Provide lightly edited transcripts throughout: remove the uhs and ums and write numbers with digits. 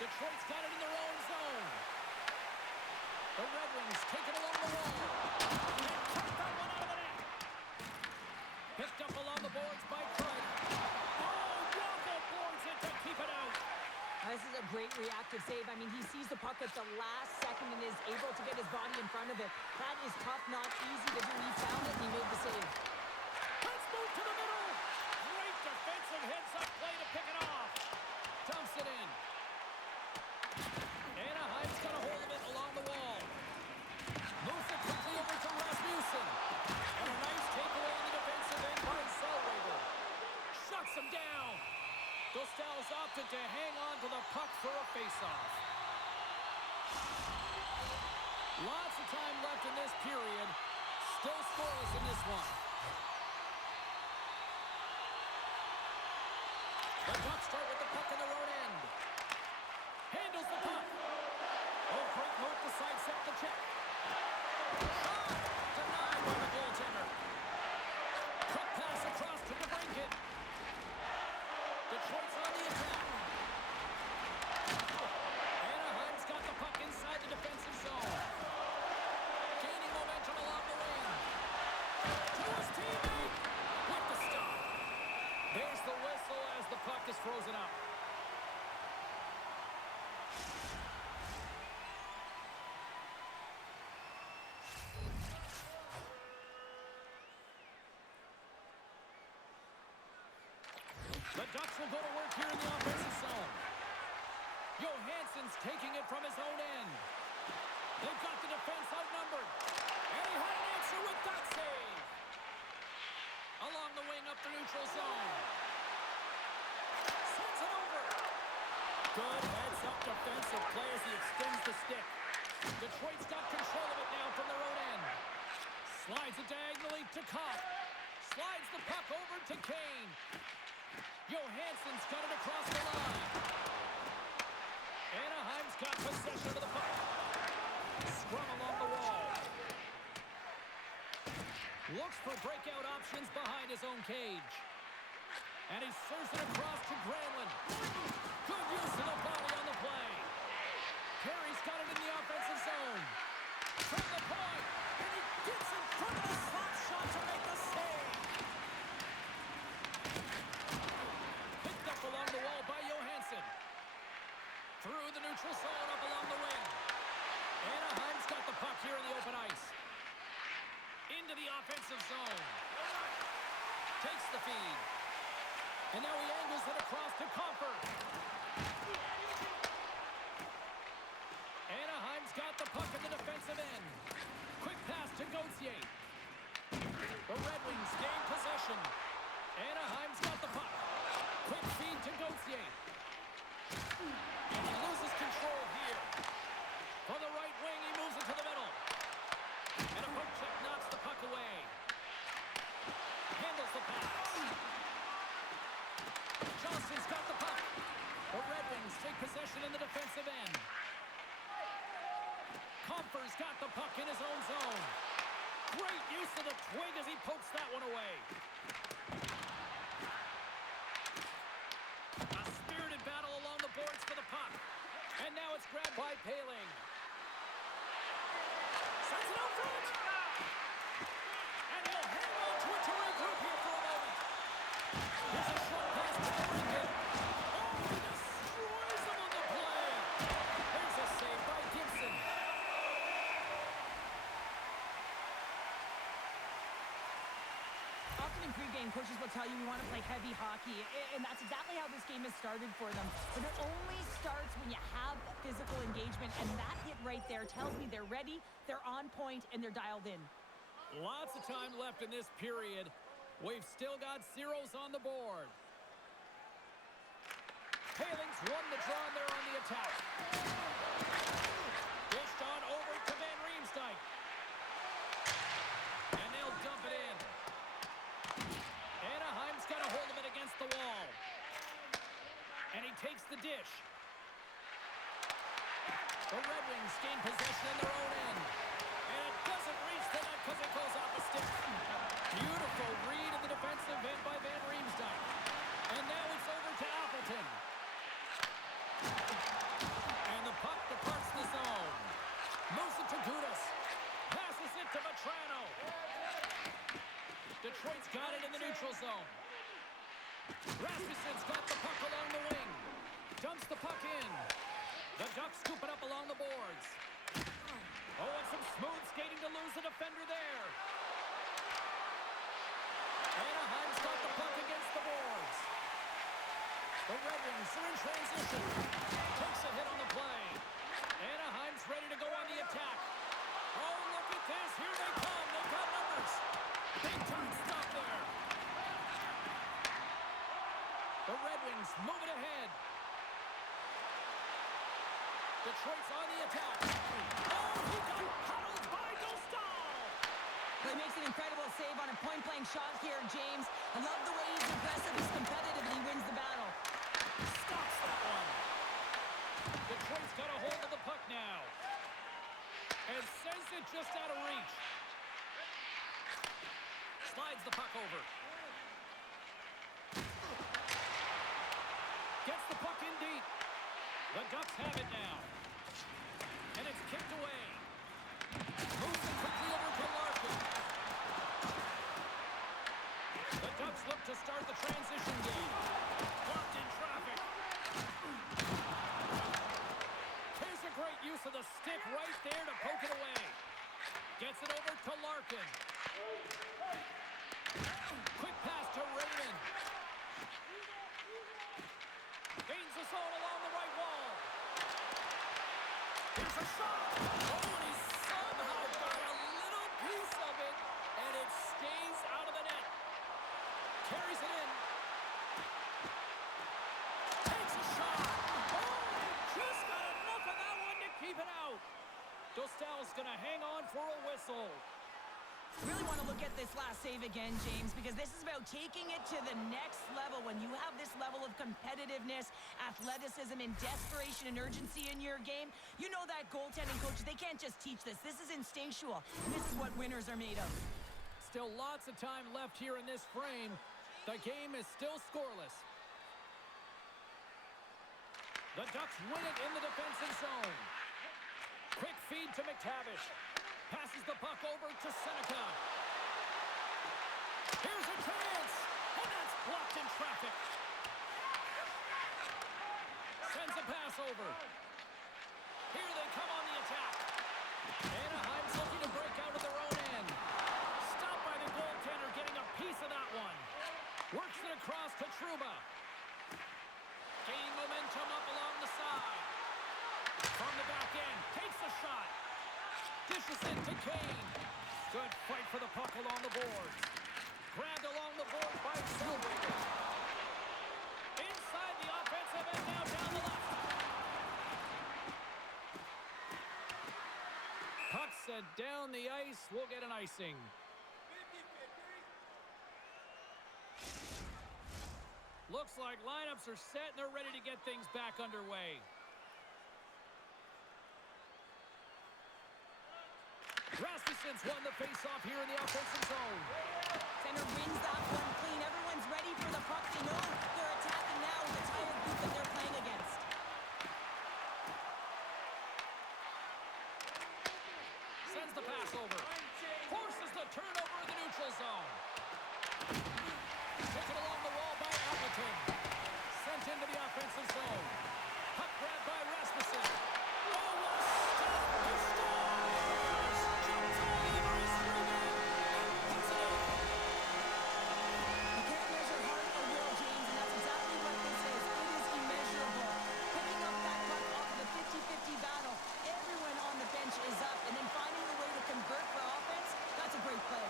Detroit's got it in their own zone. The Red Wings take it along the wall. And cut that one out of the net. Picked up along the boards by Kreider. Oh, Walker boards it to keep it out. This is a great reactive save. I mean, he sees the puck at the last second and is able to get his body in front of it. That is tough, not easy to do. He found it and he made the save. Let's move to the middle. Great defensive heads-up play to pick it off. Dumps it in. Anaheim's got a hold of it along the wall. Moves it quickly over to Rasmussen. And a nice takeaway in the defensive end by Zellweger. Shuts him down. Dostal's opted to hang on to the puck for a face-off. Lots of time left in this period. Still scoreless in this one. The Ducks start with the puck in their own end. Handles the puck. Oh, great move to sidestep the check. Shot! Denied by the goaltender. Quick pass across to DeBrincat. Detroit's on the attack. Anaheim's got the puck inside the defensive zone. Gaining momentum along the wing. To his teammate. With the stop. There's the whistle as the puck is frozen up. The Ducks will go to work here in the offensive zone. Johansson's taking it from his own end. They've got the defense outnumbered. And he had an answer with that save. Along the wing up the neutral zone. Sends it over. Good heads-up defensive play as he extends the stick. Detroit's got control of it now from their own end. Slides it diagonally to Kopp. Slides the puck over to Kane. Johansson's got it across the line. Anaheim's got possession of the puck. Scrum along the wall. Looks for breakout options behind his own cage. And he serves it across to Granlund. Good use of the body on the play. Perry's got it in the offensive zone. From the point. And he gets in front of the slot shot to make the save. Along the wall by Johansson. Through the neutral zone, up along the wing. Anaheim's got the puck here in the open ice. Into the offensive zone. Takes the feed. And now he angles it across to Comfort. Anaheim's got the puck in the defensive end. Quick pass to Gauthier. The Red Wings gain possession. Anaheim's got the puck. Quick feed to Gauthier. And he loses control here. For the right wing, he moves it to the middle. And a poke check knocks the puck away. Handles the pass. Johnston's got the puck. The Red Wings take possession in the defensive end. Comfer's got the puck in his own zone. Great use of the twig as he pokes that one away. Battle along the boards for the puck. And now it's grabbed by Poehling. Sends it out front. And he'll hang on to it to regroup here for a moment. Here's a short pass to DeBrincat. Oh, he destroys him on the play. There's a save by Gibson. Often in pregame, coaches will tell you we want to play heavy hockey, and that's exactly how this game has started for them. But it only starts when you have physical engagement, and that hit right there tells me they're ready, they're on point, and they're dialed in. Lots of time left in this period. We've still got zeros on the board. Poehling's won the draw, and they're on the attack. Dished on over to Van Riemsdyk. And they'll dump it in. Anaheim's got a hold of it against the wall. And he takes the dish. The Red Wings gain possession in their own end. And it doesn't reach the net because it goes off the stick. Beautiful read in the defensive end by Van Riemsdyk. And now it's over to Appleton. Rasmussen's got the puck along the wing. Dumps the puck in. The Ducks scoop it up along the boards. Oh, and some smooth skating to lose the defender there. Anaheim's got the puck against the boards. The Red Wings are in transition. Takes a hit on the play. Anaheim's ready to go on the attack. Oh, look at this. Here they come. They've got numbers. Big time stop there. The Red Wings move it ahead. Detroit's on the attack. Oh, he got huddled by Dostal. He makes an incredible save on a point-blank shot here, James. I love the way he's aggressive, he's competitive, and he wins the battle. Stops that one. Detroit's got a hold of the puck now. And sends it just out of reach. Slides the puck over. Gets the puck in deep. The Ducks have it now. And it's kicked away. Moves it quickly over to Larkin. The Ducks look to start the transition game. Blocked in traffic. Here's a great use of the stick right there to poke it away. Gets it over to Larkin. Quick pass to Raymond. Gains the zone along the right wall. Here's a shot. Oh, and he somehow got a little piece of it, and it stays out of the net. Carries it in. Takes a shot. Oh, he just got enough of that one to keep it out. Dostal's going to hang on for a whistle. Really want to look at this last save again, James, because this is about taking it to the next level. When you have this level of competitiveness, athleticism, and desperation and urgency in your game, you know that goaltending coaches, they can't just teach this. This is instinctual, and this is what winners are made of. Still lots of time left here in this frame. The game is still scoreless. The Ducks win it in the defensive zone. Quick feed to McTavish. Passes the puck over to Seneca. Here's a chance, and that's blocked in traffic. Sends a pass over. Here they come on the attack. Anaheim's looking to break out of their own end. Stopped by the goaltender, getting a piece of that one. Works it across to Trouba. Gaining momentum up along the side. From the back end, takes the shot. Dishes it to Kane. Good fight for the puck along the boards. Grabbed along the boards by Silver. Inside the offensive end, now down the left. Puck set down the ice. We'll get an icing. Looks like lineups are set and they're ready to get things back underway. Rasmussen's won the face-off here in the offensive zone. Center wins that one clean. Everyone's ready for the puck. They know they're attacking now with the tired group that they're playing against. Sends the pass over. Forces the turnover in the neutral zone. Taken along the wall by Appleton. Sent into the offensive zone. Puck grabbed by Rasmussen. Oh, what a stop! He scores! Jumps all over his rebound and puts it in. You can't measure heart or will, James, and that's exactly what this is. It is immeasurable. Picking up that puck off of the 50-50 battle, everyone on the bench is up, and then finding a way to convert for offense, that's a great play.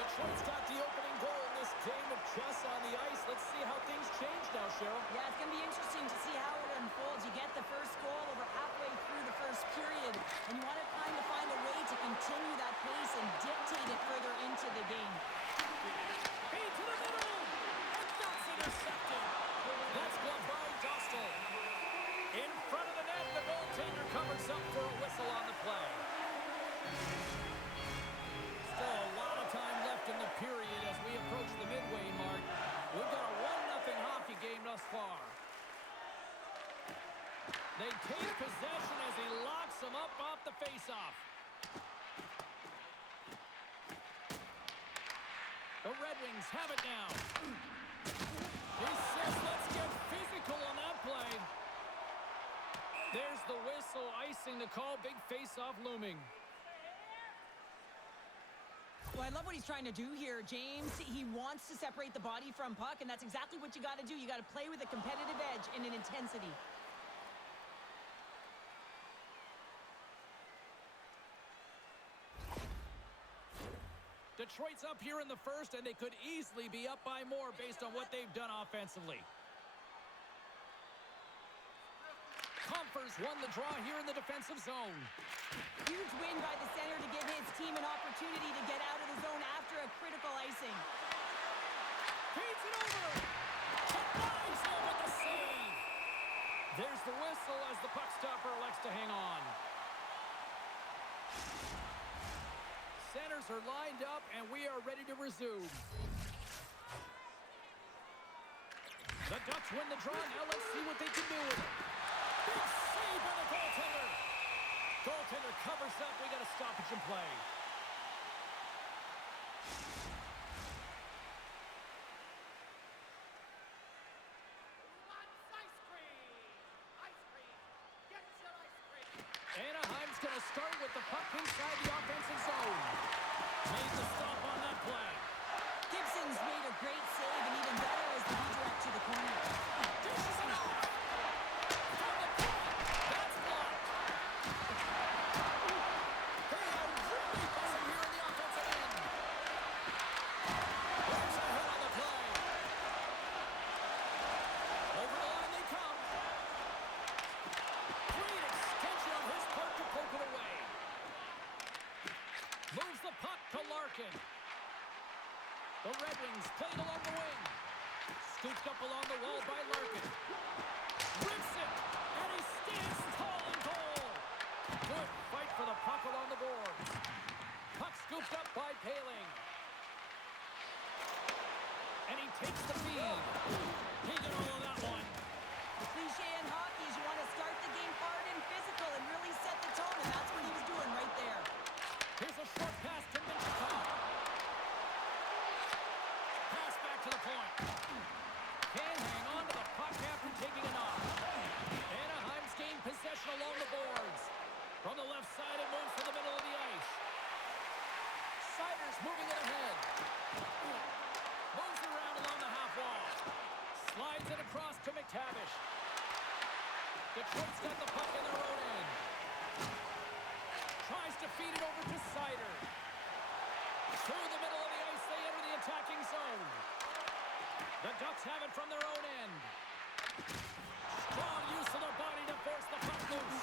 Detroit's got the opening goal in this game of chess on the ice. Let's see how things change now, Cheryl. Yeah, it's going to be interesting to see how it unfolds. You get the first goal over halfway through the first period, and you want to kind of find a way to continue that pace and dictate it further into the game. Feed to the middle, and that's intercepted. That's gloved by Dostal. In front of the net, the goaltender covers up for a whistle on the play. Still a lot of time left in the period as we approach the midway mark. We've got a 1-0 hockey game thus far. maintains possession as he locks him up off the faceoff. The Red Wings have it now. He says, let's get physical on that play. There's the whistle, icing the call. Big face-off looming. Well, I love what he's trying to do here, James. He wants to separate the body from puck, and that's exactly what you got to do. You got to play with a competitive edge and an intensity. Detroit's up here in the first, and they could easily be up by more based on what they've done offensively. Compher's won the draw here in the defensive zone. Huge win by the center to give his team an opportunity to get out of the zone after a critical icing. Feeds it over. Ties him with the save. There's the whistle as the puck stopper elects to hang on. Centers are lined up, and we are ready to resume. The Ducks win the draw. Now let's see what they can do with it. Big save by the goaltender. Goaltender covers up. We got a stoppage in play. Anaheim's going to start with the puck inside the offensive zone. Made the stop on that play. Gibson's made a great save, and even better is the redirect to the corner. Dishes it off. From the point. That's blocked. They are really buzzing here in the offensive end. There's a hit on the play. Over the line they come. Great extension on his part to poke it away. Moves the puck to Larkin. The Red Wings played along the wing. Scooped up along the wall by Larkin. Rips it, and he stands tall in goal. Good fight for the puck along the boards. Puck scooped up by Paling. And he takes the feed. He got all of that one. The cliche in hockey is you want to start the game hard and physical and really set the tone, and that's what he was doing right there. Here's a short pass to Minchikov. Pass back to the point. Can't hang on to the puck after taking a knock. Anaheim's gained possession along the boards. From the left side, it moves to the middle of the ice. Sider's moving it ahead. Moves around along the half wall. Slides it across to McTavish. Detroit's got the puck in their own end. Tries to feed it over to Sider. Through the middle of the ice, they enter the attacking zone. The Ducks have it from their own end. Strong use of their body to force the puck loose.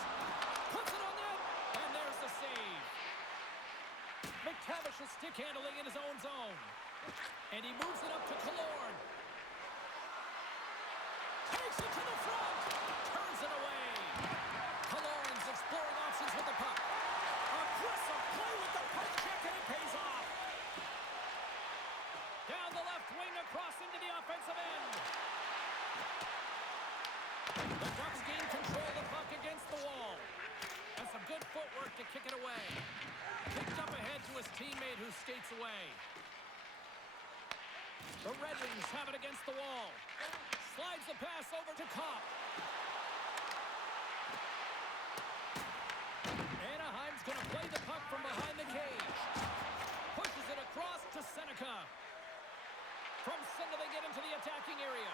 Puts it on net, and there's the save. McTavish is stick handling in his own zone. And he moves it up to Killorn. Takes it to the front. Turns it away. Killorn's exploring options with the puck. Aggressive play with the puck check, and it pays off. Down the left wing across into the offensive end. The Ducks gain control of the puck against the wall. And some good footwork to kick it away. Picked up ahead to his teammate who skates away. The Red Wings have it against the wall. Slides the pass over to Kopp. Anaheim's going to play the puck from behind the cage. Pushes it across to Seneca. From center, they get into the attacking area.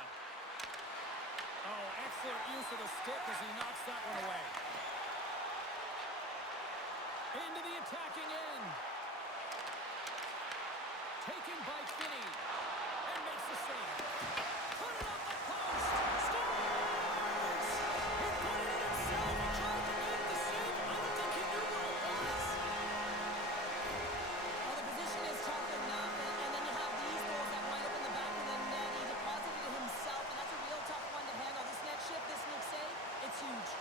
Oh, excellent use of the stick as he knocks that one away. Into the attacking end. Taken by Finney. And makes the save. Put it off the post. Scores! He put it in himself and tried to make the save. I don't think he knew where it was. Well, the position is tough enough, and then you have these goals that wind up in the back of the net. He deposited it himself, and that's a real tough one to handle. This next shift, this next save, it's huge.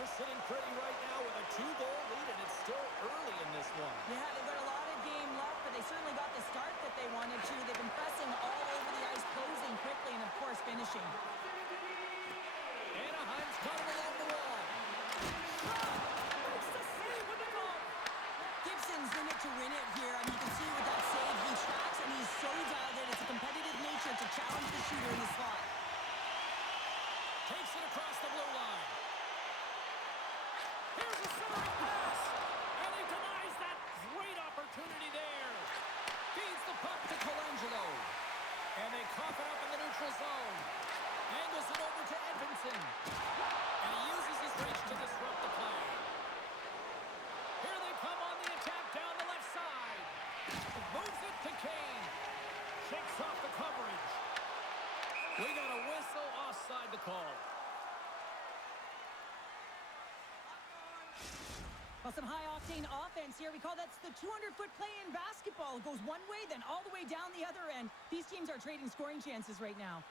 are sitting pretty right now with a 2-goal lead, and it's still early in this one. Yeah, they've got a lot of game left, but they certainly got the start that they wanted to. They've been pressing all over the ice, closing quickly, and, of course, finishing. Anaheim's got him along the wall. Makes the save with the goal. Gibson's in it to win it here. I mean, you can see with that save, he tracks, and he's so dialed in. It's a competitive nature to challenge the shooter in the slot. Takes it across the blue line. Here's a centering pass. And he denies that great opportunity there. Feeds the puck to Colangelo. And they cough it up in the neutral zone. Angles it over to Edmondson. And he uses his reach to disrupt the play. Here they come on the attack down the left side. Moves it to Kane. Shakes off the coverage. We got a whistle offside the call. Well, some high-octane offense here. We call that the 200-foot play in basketball. It goes one way, then all the way down the other end. These teams are trading scoring chances right now.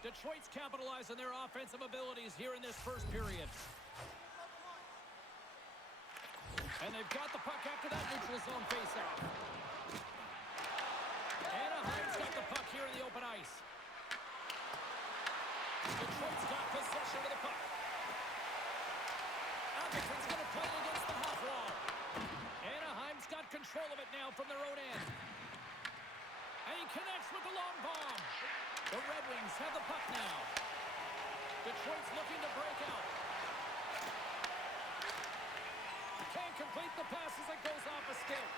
Detroit's capitalized on their offensive abilities here in this first period. And they've got the puck after that neutral zone faceoff. Anaheim's got the puck here in the open ice. Detroit's got possession of the puck. Appleton's going to play it against the half wall. Anaheim's got control of it now from their own end. And he connects with the long bomb. The Red Wings have the puck now. Detroit's looking to break out. Can't complete the pass as it goes off a stick.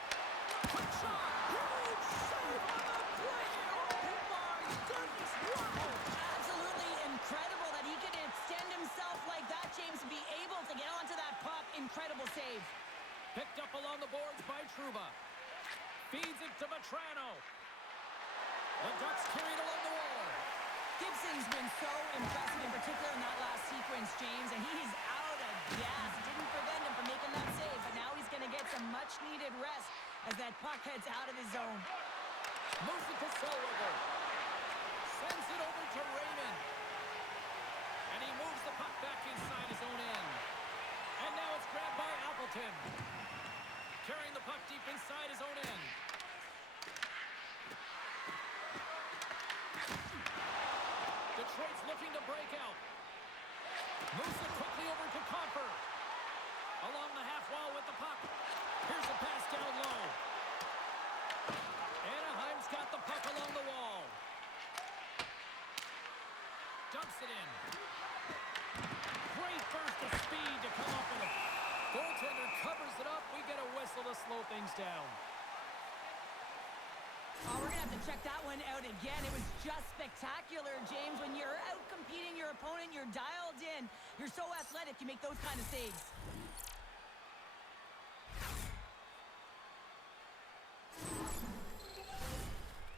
Quick shot! Huge save on the play! Oh my goodness! Wow! Absolutely incredible that he can extend himself like that, James, to be able to get onto that puck. Incredible save. Picked up along the boards by Trouba. Feeds it to Vetrano. The Ducks carry it along the wall. Gibson's been so impressive, in particular in that last sequence, James, and he's out of gas. It didn't prevent him from making that save, but now he's going to get some much-needed rest as that puck heads out of his zone. Moves it to Zellweger. Sends it over to Raymond. And he moves the puck back inside his own end. And now it's grabbed by Appleton. Carrying the puck deep inside his own end. Detroit's looking to break out. Moves it quickly over to Copper. Along the half wall with the puck. Here's a pass down low. Anaheim's got the puck along the wall. Dumps it in. Great burst of speed to come up with it. Goaltender covers it up. We get a whistle to slow things down. Oh, we're going to have to check that one out again. It was just spectacular, James. When you're out competing your opponent, you're dialed in. You're so athletic, you make those kind of saves.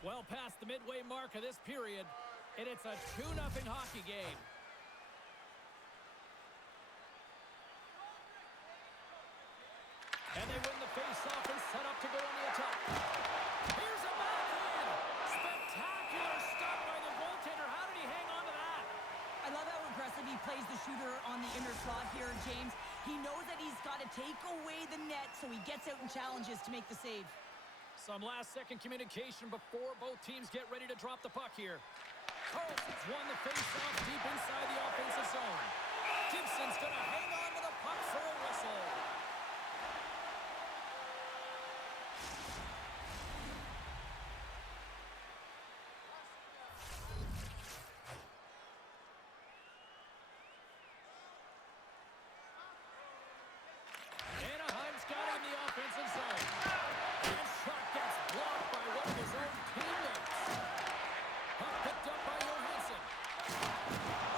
Well past the midway mark of this period, and it's a 2-0 hockey game. And they win the face-off and set up to go on the attack. Here's a backhand! Spectacular stop by the goaltender. How did he hang on to that? I love how aggressive he plays the shooter on the inner slot here, James. He knows that he's got to take away the net, so he gets out and challenges to make the save. Some last-second communication before both teams get ready to drop the puck here. Carlson's won the face-off deep inside the offensive zone. Gibson's going to hang on to the puck for a whistle. Anaheim's got it in the offensive zone. And shot gets blocked by one of his own teammates. Puck picked up by Johansson.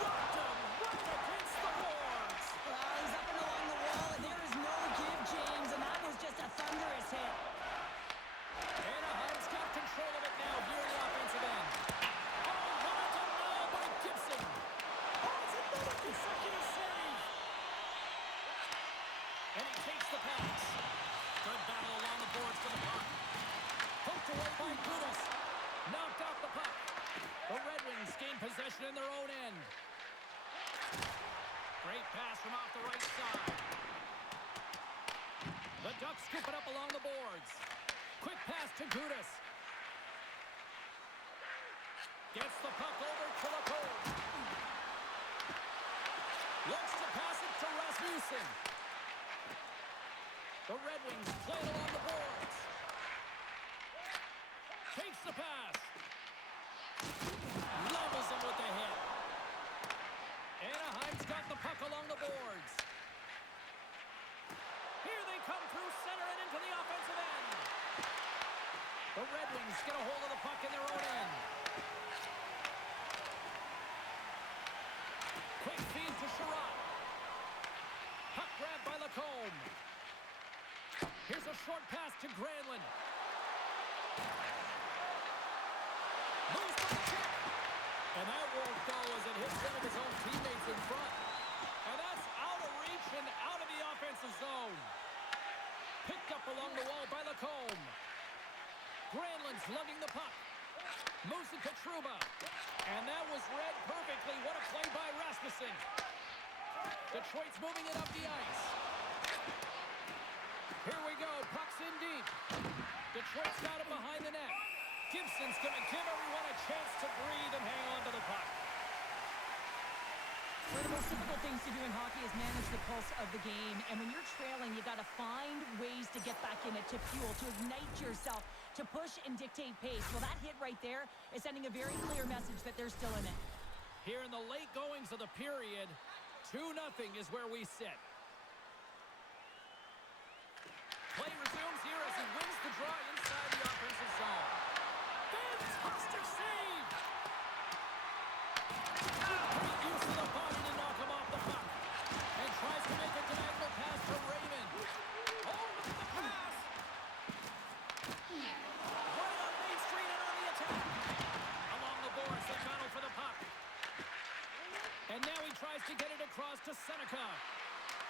Rocked him right against the boards. He's up and along the wall, and there is no give, James, and that was just a thunderous hit. Anaheim's got control of it now here in the offensive end. Oh, what a denial by Gibson. Oh, it's another consecutive save. And he takes the pass. Good battle along the boards for the puck. Poked away by Gudas. Knocked off the puck. The Red Wings gain possession in their own end. Great pass from off the right side. The Ducks scoop it up along the boards. Quick pass to Gudas. Gets the puck over to the goal. Looks to pass it to Rasmussen. The Red Wings play it along the boards. Takes the pass. Levels him with the hit. Anaheim's got the puck along the boards. Here they come through center and into the offensive end. The Red Wings get a hold of the puck in their own end. Quick feed to Sherratt. Puck grab by Lacombe. Here's a short pass to Granlund. Moves by the check. And that won't go as it hits one of his own teammates in front. And that's out of reach and out of the offensive zone. Picked up along the wall by Lacombe. Granlund's lugging the puck. Moves it to Trouba. And that was read perfectly. What a play by Rasmussen. Detroit's moving it up the ice. Here we go. Puck's in deep. Detroit's got it behind the net. Gibson's going to give everyone a chance to breathe and hang on to the puck. One of the most difficult things to do in hockey is manage the pulse of the game. And when you're trailing, you got to find ways to get back in it, to fuel, to ignite yourself, to push and dictate pace. Well, that hit right there is sending a very clear message that they're still in it. Here in the late goings of the period, 2-0 is where we sit. Play resumes here as he wins the draw inside the offensive zone. Fantastic save! Great use of the body to knock him off the puck. And tries to make a diagonal pass to Raymond. Oh, look at the pass! Right on Main Street and on the attack. Along the boards, they battle for the puck. And now he tries to get it across to Seneca.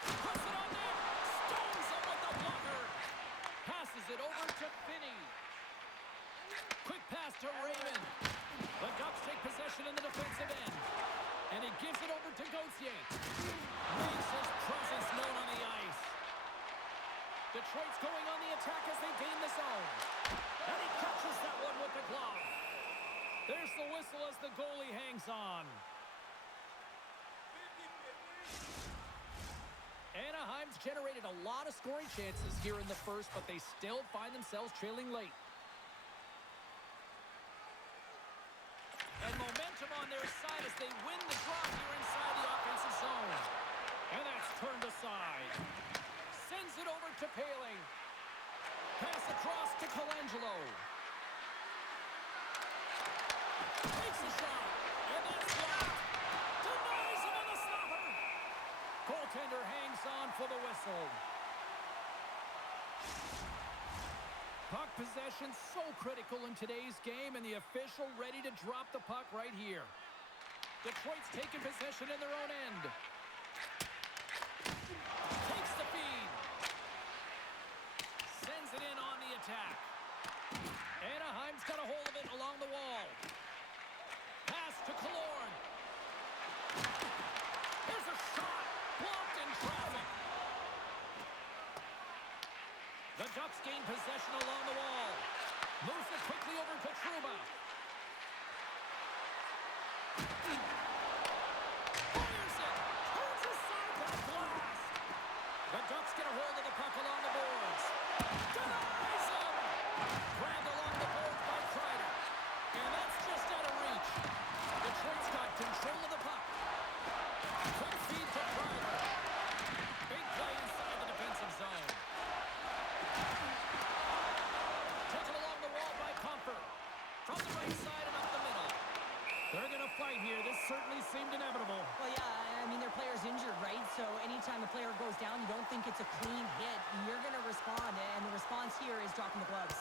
Puts it on net. Stones him with the blocker. Passes it over to Finney. Quick pass to Raymond. The Ducks take possession in the defensive end. And he gives it over to Gauthier. Makes his presence known on the ice. Detroit's going on the attack as they gain the zone. And he catches that one with the glove. There's the whistle as the goalie hangs on. Anaheim's generated a lot of scoring chances here in the first, but they still find themselves trailing late. And momentum on their side as they win the draw here inside the offensive zone. And that's turned aside. Sends it over to Paling. Pass across to Colangelo. Takes a shot. And that's blocked. Denies him on the stopper. Goaltender hangs on for the whistle. Puck possession so critical in today's game, and the official ready to drop the puck right here. Detroit's taking possession in their own end. Takes the feed. Sends it in on the attack. Anaheim's got a hold of it along the wall. Pass to Killorn. Here's a shot. Blocked in traffic. The Ducks gain possession along the wall. Moves it quickly over to Trouba. Fires it. Turns aside that blast. The Ducks get a hold of the puck along the boards. Denies him. Grabbed along the boards by Kreider. And that's just out of reach. Detroit's got control of the puck. Quick feed to Kreider. Big play inside the defensive zone. Taken along the wall by Comfort. From the right side and up the middle. They're going to fight here. This certainly seemed inevitable. Well, yeah, I mean, their player's injured, right? So anytime a player goes down, you don't think it's a clean hit. You're going to respond, and the response here is dropping the gloves.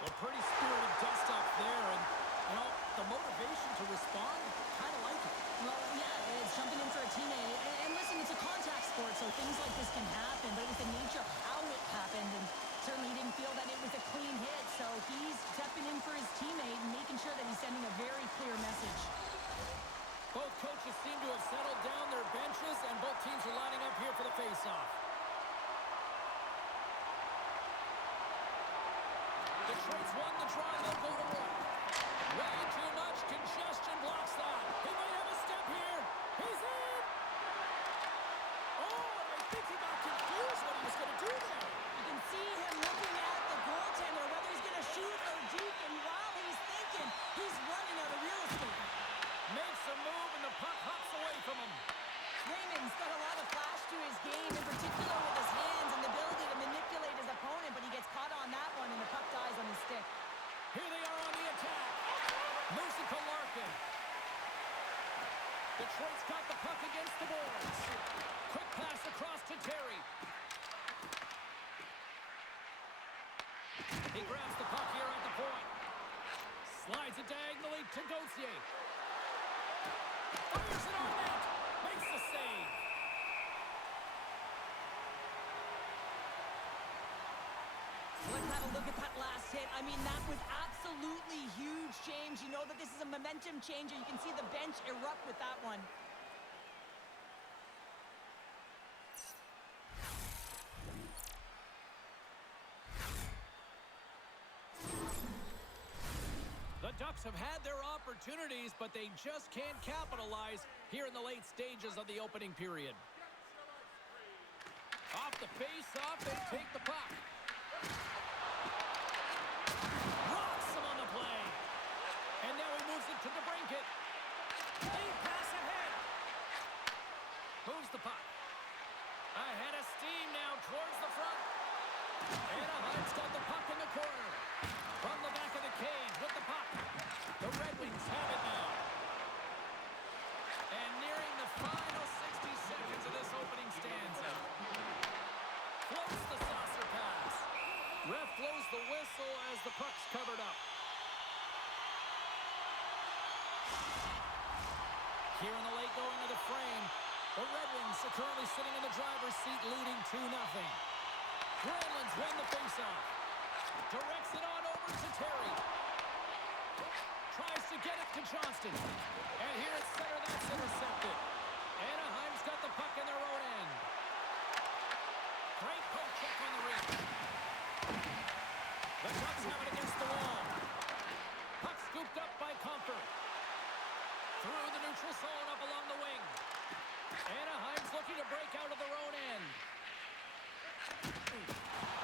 Well, pretty spirited dust up there, and, you know, the motivation to respond, kind of like it. Well, yeah, it's jumping in for a teammate. And listen, it's a contact sport, so things like this can happen, but it was the nature of how it happened, and certainly didn't feel that it was a clean hit, so he's stepping in for his teammate and making sure that he's sending a very clear message. Both coaches seem to have settled down their benches, and both teams are lining up here for the face-off. Detroit's won the draw, and they'll go to work. Way too much congestion blocks that. He might have a step here. He's in! Oh, and I think he got confused what he was going to do there. You can see him looking at the goaltender, whether he's going to shoot or deke, and while he's thinking, he's running out of real estate. Makes a move, and the puck hops away from him. Raymond's got a lot of flash to his game, in particular with his hands and the ability to manipulate his opponent, but he gets caught on that one, and the puck dies on his stick. Here they are on the attack. Moves it to Larkin. Detroit's got the puck against the boards. Quick pass across to Terry. He grabs the puck here at the point. Slides it diagonally to Gauthier. Fires it on net. Makes the save. Let's have a look at that last hit. I mean, that was absolutely huge change. You know that this is a momentum changer. You can see the bench erupt with that one. The Ducks have had their opportunities, but they just can't capitalize here in the late stages of the opening period. Off the face-off, they take the puck. Rocks him on the play. And now he moves it to DeBrincat. Lead pass ahead. Moves the puck. Ahead of steam now towards the front. Anaheim's got the puck in the corner. From the back of the cage with the puck. The Red Wings have it now. And nearing the final 60 seconds of this opening stanza. Floats the saucer pass. Ref blows the whistle as the puck's covered up. Here in the late going of the frame, the Red Wings are currently sitting in the driver's seat leading 2-0. Granlund's won the faceoff. Directs it on over to Terry. Tries to get it to Johnston. And here at center, that's intercepted. Anaheim's got the puck in their own end. Great poke check on the reach. The Ducks have it against the wall. Puck scooped up by Comfort. Through the neutral zone up along the wing. Anaheim's looking to break out of their own end.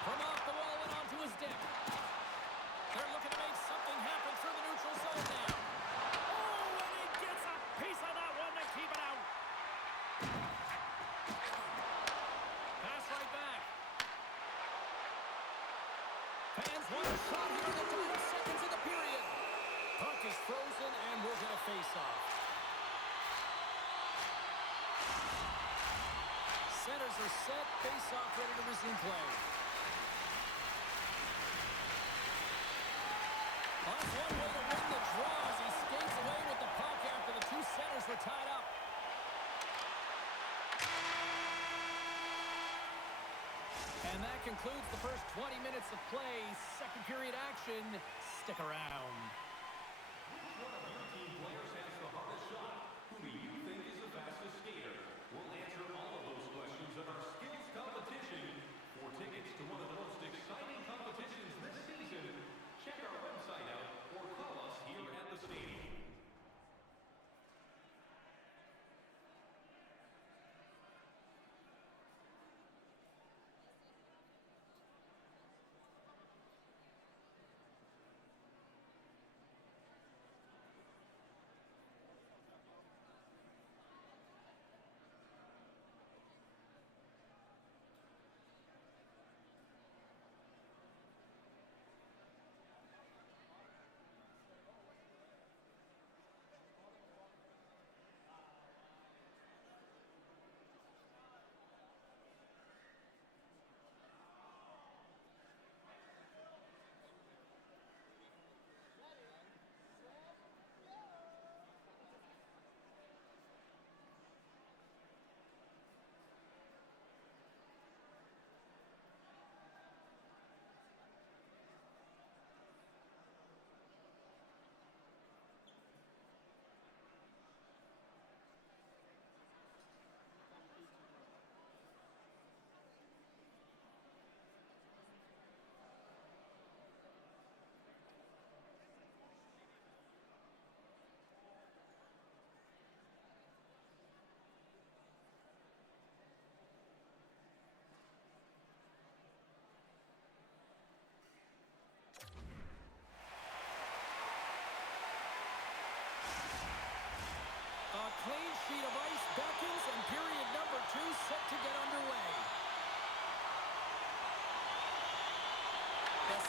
From off the wall and onto his deck. They're looking to make something happen through the neutral zone now. Oh, and he gets a piece of that one to keep it out. Pass right back. Fans want a shot here in the final seconds of the period. Puck is frozen, and we'll get a face-off. Centers are set, face-off ready to resume play. That's one way to win the draw as he skates away with the puck after the two centers were tied up. And that concludes the first 20 minutes of play. Second period action. Stick around. Which one of your team players has the hardest shot? Who do you think is the fastest skater? We'll answer all of those questions in our skills competition. For tickets to one of the most exciting competitions this season, check our website out or call us here at the stadium.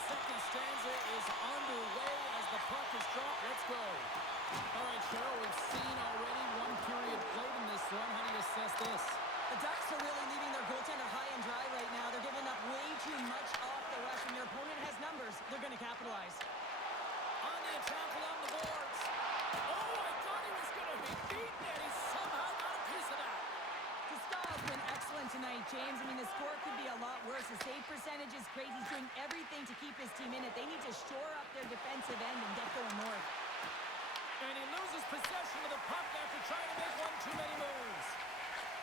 second stanza is underway as the puck is dropped. Let's go. All right, Cheryl, we've seen already one period played in this one. How do you assess this? The Ducks are really leaving their goaltender high and dry right now. They're giving up way too much off the rush. When your opponent has numbers, they're going to capitalize. On the attack along the boards. Oh, I thought he was going to be beaten, and he somehow got a piece of that. The style's been excellent tonight, James. I mean, the score could be a lot worse. The save percentage is great. He's doing everything to keep his team in it. They need to shore up their defensive end and get going north. And he loses possession of the puck after trying to make one too many moves.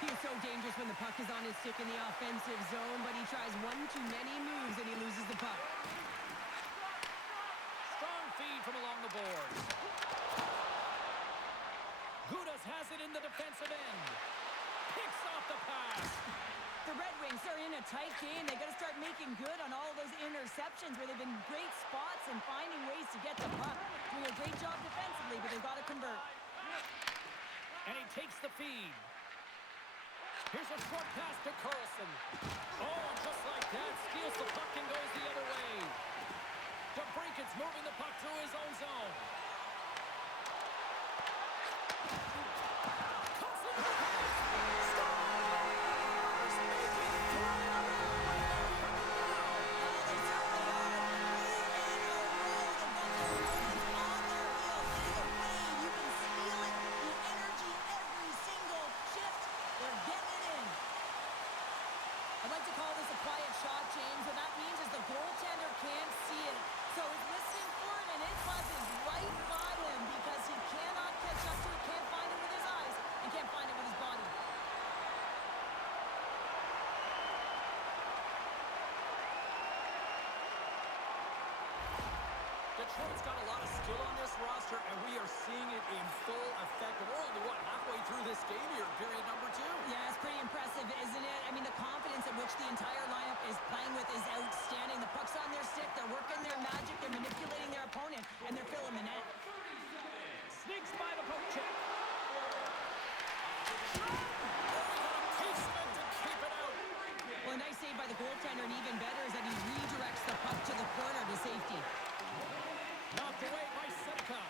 He is so dangerous when the puck is on his stick in the offensive zone, but he tries one too many moves and he loses the puck. Strong feed from along the boards. Gudas has it in the defensive end. Picks off the pass. The Red Wings are in a tight game. They got to start making good on all of those interceptions where they've been great spots and finding ways to get the puck. Doing a great job defensively, but they've got to convert. And he takes the feed. Here's a short pass to Carlson. Oh, and just like that, steals the puck and goes the other way. DeBrinket's moving the puck through his own zone. Carlson, scores! Making three in a row. They certainly are. Three in a row. They've got their opponents on their heels, getting away. You can feel it, the energy every single shift. They're getting it in. I'd like to call this a quiet shot, James. What that means is the goaltender can't see it. So he's listening for it, and it buzzes right by him because he cannot catch up to it, can't find it with his eyes, and can't find it with his body. Detroit's got a lot of skill on this roster, and we are seeing it in full effect. We're only, halfway through this game here, period number 2. Yeah, it's pretty impressive, isn't it? I mean, the confidence at which the entire lineup is playing with is outstanding. The puck's on their stick, they're working their magic, they're manipulating their opponent, and they're filling the net. Sneaks by the poke check. Oh, he got a piece of it to keep it out. Well, a nice save by the goaltender, and even better is that he redirects the puck to the corner to safety. Knocked away by Seneca.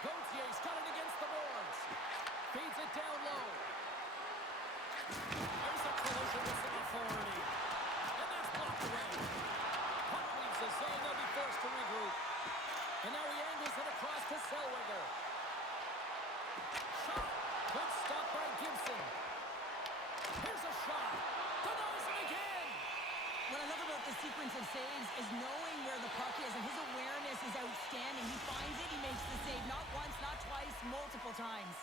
Gautier's got it against the boards. Feeds it down low. There's a collision with some authority. And that's blocked away. Puck leaves the zone. They'll be forced to regroup. And now he angles it across to Zellweger. Shot. Good stop by Gibson. Here's a shot. Denies it again. What I love about this sequence of saves is knowing where the puck is, and his awareness is outstanding. He finds it, he makes the save, not once, not twice, multiple times.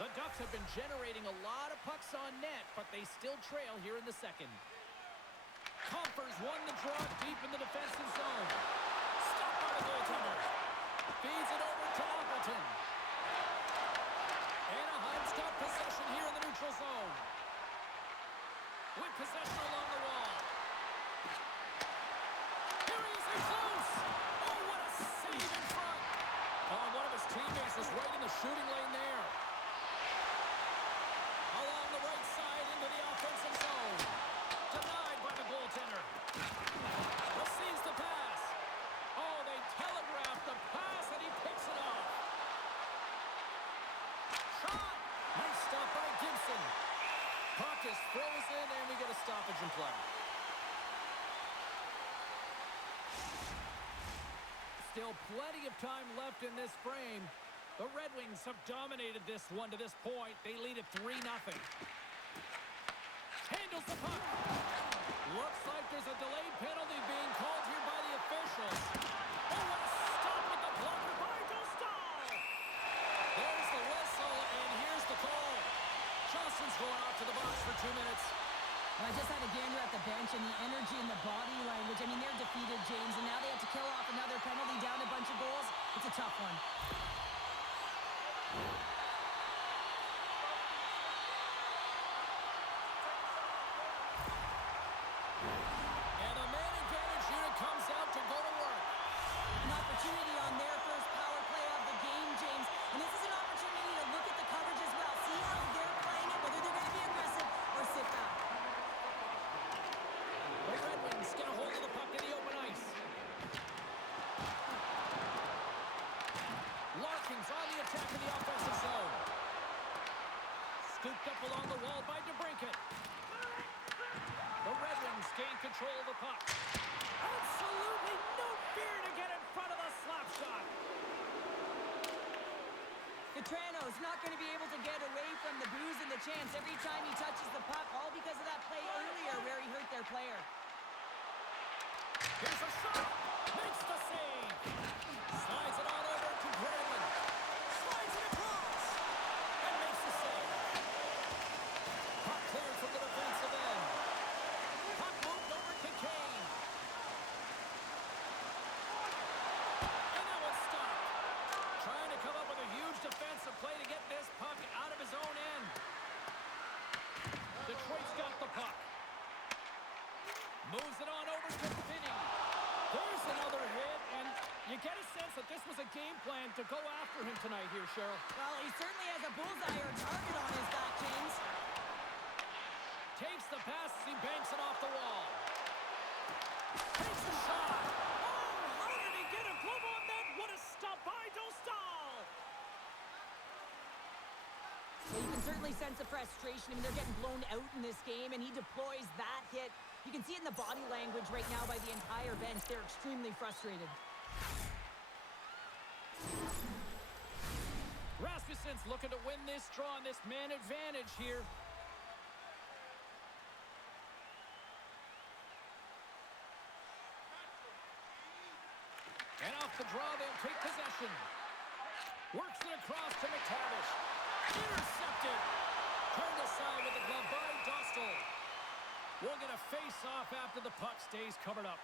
The Ducks have been generating a lot of pucks on net, but they still trail here in the second. Compher's won the draw deep in the defensive zone. Stopped by the goaltender. Feeds it over to Appleton. Anaheim's got possession here in the neutral zone. With possession along the wall. Here he is, he's close. Oh, what a save in front. Oh, one of his teammates is right in the shooting lane there. Along the right side into the offensive zone. Denied by the goaltender. Receives the pass. Oh, they telegraphed the pass, and he picks it off. Shot. Nice stop by Gibson. Puck is frozen, and we get a stoppage in play. Still plenty of time left in this frame. The Red Wings have dominated this one to this point. They lead at 3-0. Handles the puck. Looks like there's a delayed penalty being called here by the officials. Oh, what a stop with the blocker by Dostal. There's the whistle, and here's the call. Johnson's going off to the box for 2 minutes. I just had a gander at the bench, and the energy and the body language. I mean, they're defeated, James, and now they have to kill off another penalty, down a bunch of goals. It's a tough one. And the man advantage unit comes out to go to work. An opportunity on their first power play of the game, James. And this is an opportunity to look at the coverage as well. See how they're playing it, whether they're going to be aggressive or sit back. The Red Wings get a hold of the puck in the open control of the puck. Absolutely no fear to get in front of the slap shot. Petrano's not going to be able to get away from the booze and the chance every time he touches the puck, all because of that play earlier where he hurt their player. Here's a shot. Makes the save. Slides it on over to Brandon. Slides it across. And makes the save. Puck cleared from the defensive end. Puck moved over to Kane. And that one's stopped. Trying to come up with a huge defensive play to get this puck out of his own end. Detroit's got the puck. Moves it on over to Finney. There's another hit, and you get a sense that this was a game plan to go after him tonight here, Cheryl. Well, he certainly has a bullseye or target on his back, James. Takes the pass as he banks it off the wall. Takes the shot. Oh, how did he get a glove on that? What a stop by Dostal. Well, you can certainly sense the frustration. I mean, they're getting blown out in this game, and he deploys that hit. You can see it in the body language right now by the entire bench. They're extremely frustrated. Rasmussen's looking to win this draw on this man advantage here. And off the draw, they'll take possession. Works it across to McTavish. Intercepted. Turned aside with the glove by Dostal. We'll get a face-off after the puck stays covered up.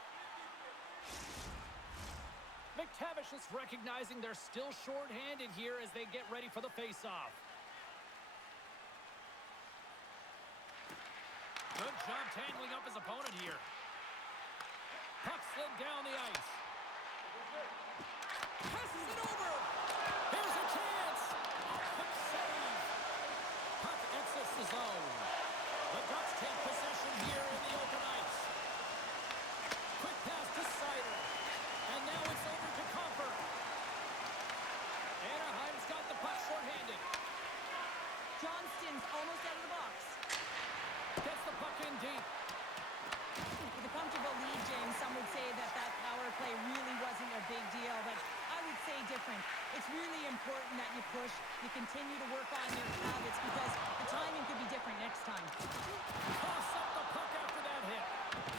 McTavish is recognizing they're still short-handed here as they get ready for the face-off. Good job tangling up his opponent here. Puck slid down the ice. Passes it over. Here's a chance. Quick save. Puck exits the zone. The Ducks take possession here in the open ice. Quick pass to Sider. And now it's over to Comfer. Anaheim's got the puck shorthanded. Johnston's almost out of the box. Gets the puck in deep. With a comfortable lead, James, some would say that that power play really wasn't a big deal, but I would say different. It's really important that you push, you continue to work on your habits because the timing could be different next time. Toss up the puck after that hit.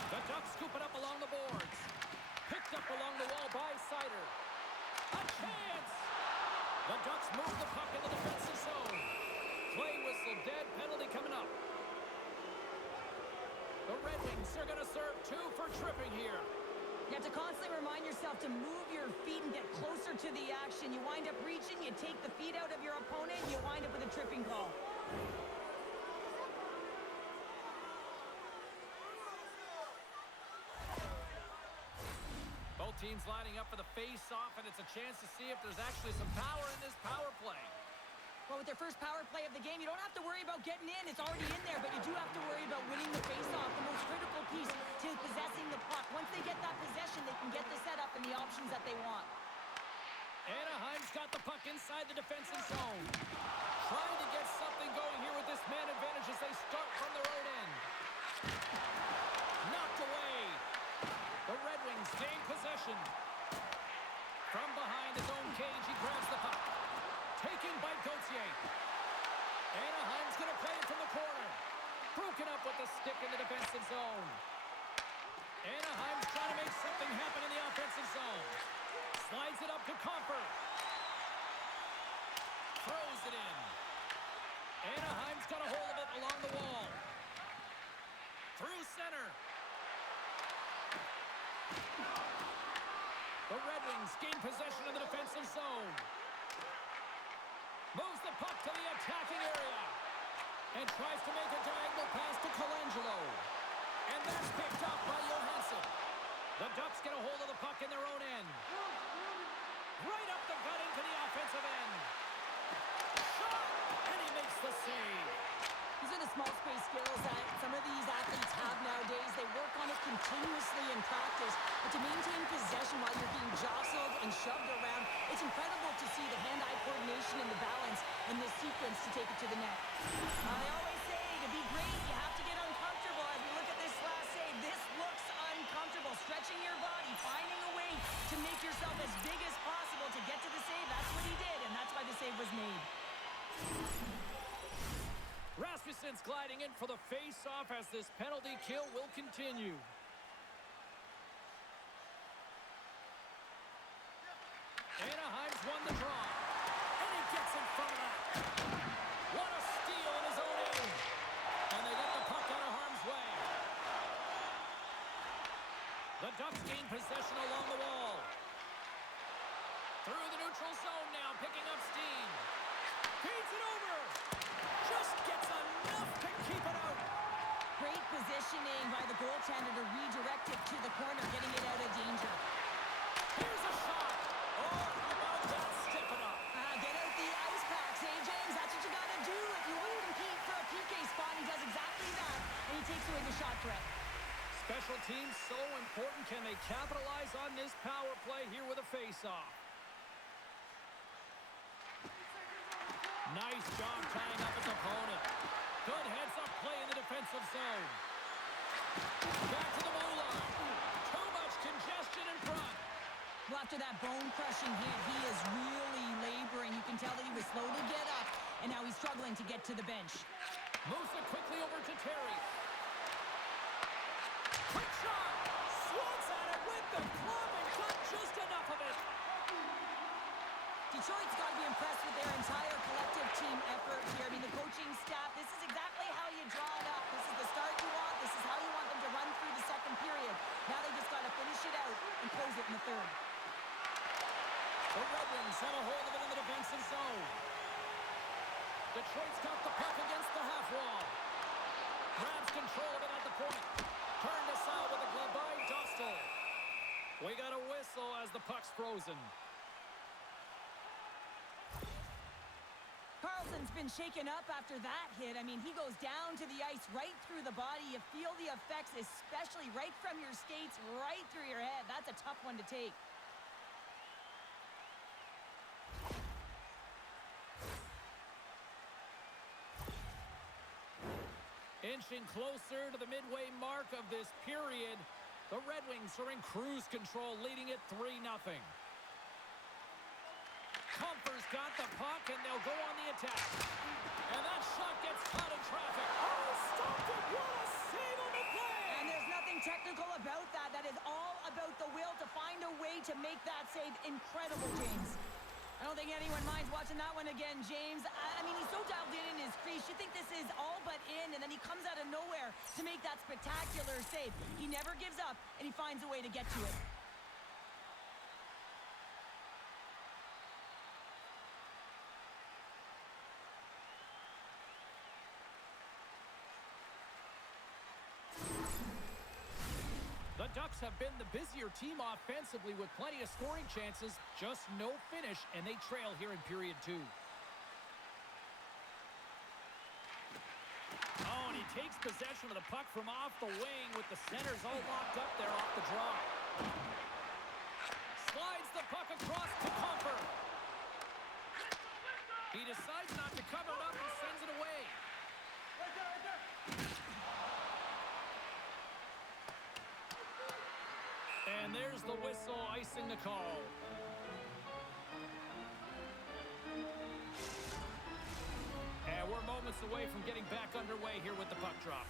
The Ducks scoop it up along the boards. Picked up along the wall by Sider. A chance! The Ducks move the puck in the defensive zone. Play whistle dead, penalty coming up. The Red Wings are going to serve 2 for tripping here. You have to constantly remind yourself to move your feet and get closer to the action. You wind up reaching, you take the feet out of your opponent, you wind up with a tripping call. Both teams lining up for the face-off, and it's a chance to see if there's actually some power in this power play. Well, with their first power play of the game, you don't have to worry about getting in. It's already in there, but you do have to worry about winning the face-off, the most critical piece to possessing the puck. Once they get that possession, they can get the setup and the options that they want. Anaheim's got the puck inside the defensive zone. Trying to get something going here with this man advantage as they start from their own end. Knocked away. The Red Wings gain possession. From behind his own cage, he grabs the puck. Taken by Gauthier. Anaheim's going to play it from the corner. Broken up with the stick in the defensive zone. Anaheim's trying to make something happen in the offensive zone. Slides it up to Comfer. Throws it in. Anaheim's got a hold of it along the wall. Through center. The Red Wings gain possession of the defensive zone. Moves the puck to the attacking area. And tries to make a diagonal pass to Colangelo. And that's picked up by Johansson. The Ducks get a hold of the puck in their own end. Right up the gut into the offensive end. Shot! And he makes the save. These are the small space skills that some of these athletes have nowadays. They work on it continuously in practice. But to maintain possession while you're being jostled and shoved around, it's incredible to see the hand-eye coordination and the balance in this sequence to take it to the net. I always say, to be great, you have to get uncomfortable. As we look at this last save, this looks to make yourself as big as possible to get to the save. That's what he did, and that's why the save was made. Rasmussen's gliding in for the face-off as this penalty kill will continue. Anaheim's won the draw. And he gets in front of that. What a steal in his own end. And they get the puck out of harm's way. The Ducks gain possession along the wall. Through the neutral zone now, picking up steam. Feeds it over. Just gets enough to keep it out. Great positioning by the goaltender to redirect it to the corner, getting it out of danger. Here's a shot. Oh, how about that? Step it up. Get out the ice packs, eh, James? That's what you got to do if you want to compete for a PK spot. He does exactly that, and he takes away the shot threat. Special teams so important. Can they capitalize on this power play here with a face-off? Nice job tying up his opponent. Good heads-up play in the defensive zone. Back to the blue line. Too much congestion in front. Well, after that bone-crushing hit, he is really laboring. You can tell that he was slow to get up, and now he's struggling to get to the bench. Moves it quickly over to Terry. Quick shot. Swats at it with the glove and got just enough of it. Detroit's got to be impressed with their entire collective team effort here. I mean, the coaching staff, this is exactly how you draw it up. This is the start you want. This is how you want them to run through the second period. Now they just got to finish it out and close it in the third. The Red Wings have a hold of it in the defensive zone. Detroit's got the puck against the half wall. Grabs control of it at the point. Turned aside with a glove by Dostal. We got a whistle as the puck's frozen. Carlson's been shaken up after that hit. I mean, he goes down to the ice right through the body. You feel the effects, especially right from your skates, right through your head. That's a tough one to take. Inching closer to the midway mark of this period, the Red Wings are in cruise control, leading it 3-0. Comfer's got the puck, and they'll go on the attack. And that shot gets caught in traffic. Oh, stopped it. What a save on the play. And there's nothing technical about that. That is all about the will to find a way to make that save. Incredible, James. I don't think anyone minds watching that one again, James. I mean, he's so dialed in his crease. You think this is all but in, and then he comes out of nowhere to make that spectacular save. He never gives up, and he finds a way to get to it. The Ducks have been the busier team offensively with plenty of scoring chances, just no finish, and they trail here in period 2. Oh, and he takes possession of the puck from off the wing with the centers all locked up there off the draw. Slides the puck across to Comfer. He decides not to cover it up and sends it away. And there's the whistle, icing the call. And we're moments away from getting back underway here with the puck drop.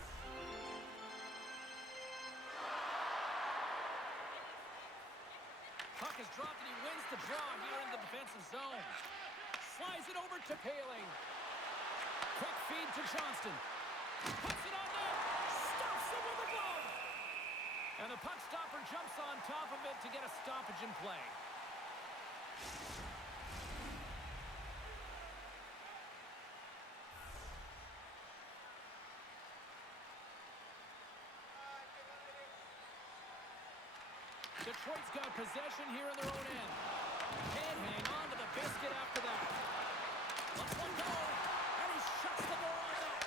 Puck is dropped and he wins the draw here in the defensive zone. Slides it over to Paling. Quick feed to Johnston. Puts it on net. Stops it with a glove. And the puck stopper jumps on top of it to get a stoppage in play. Detroit's got possession here in their own end. Can't hang on to the biscuit after that. Let's one go. And he shuts the door on that.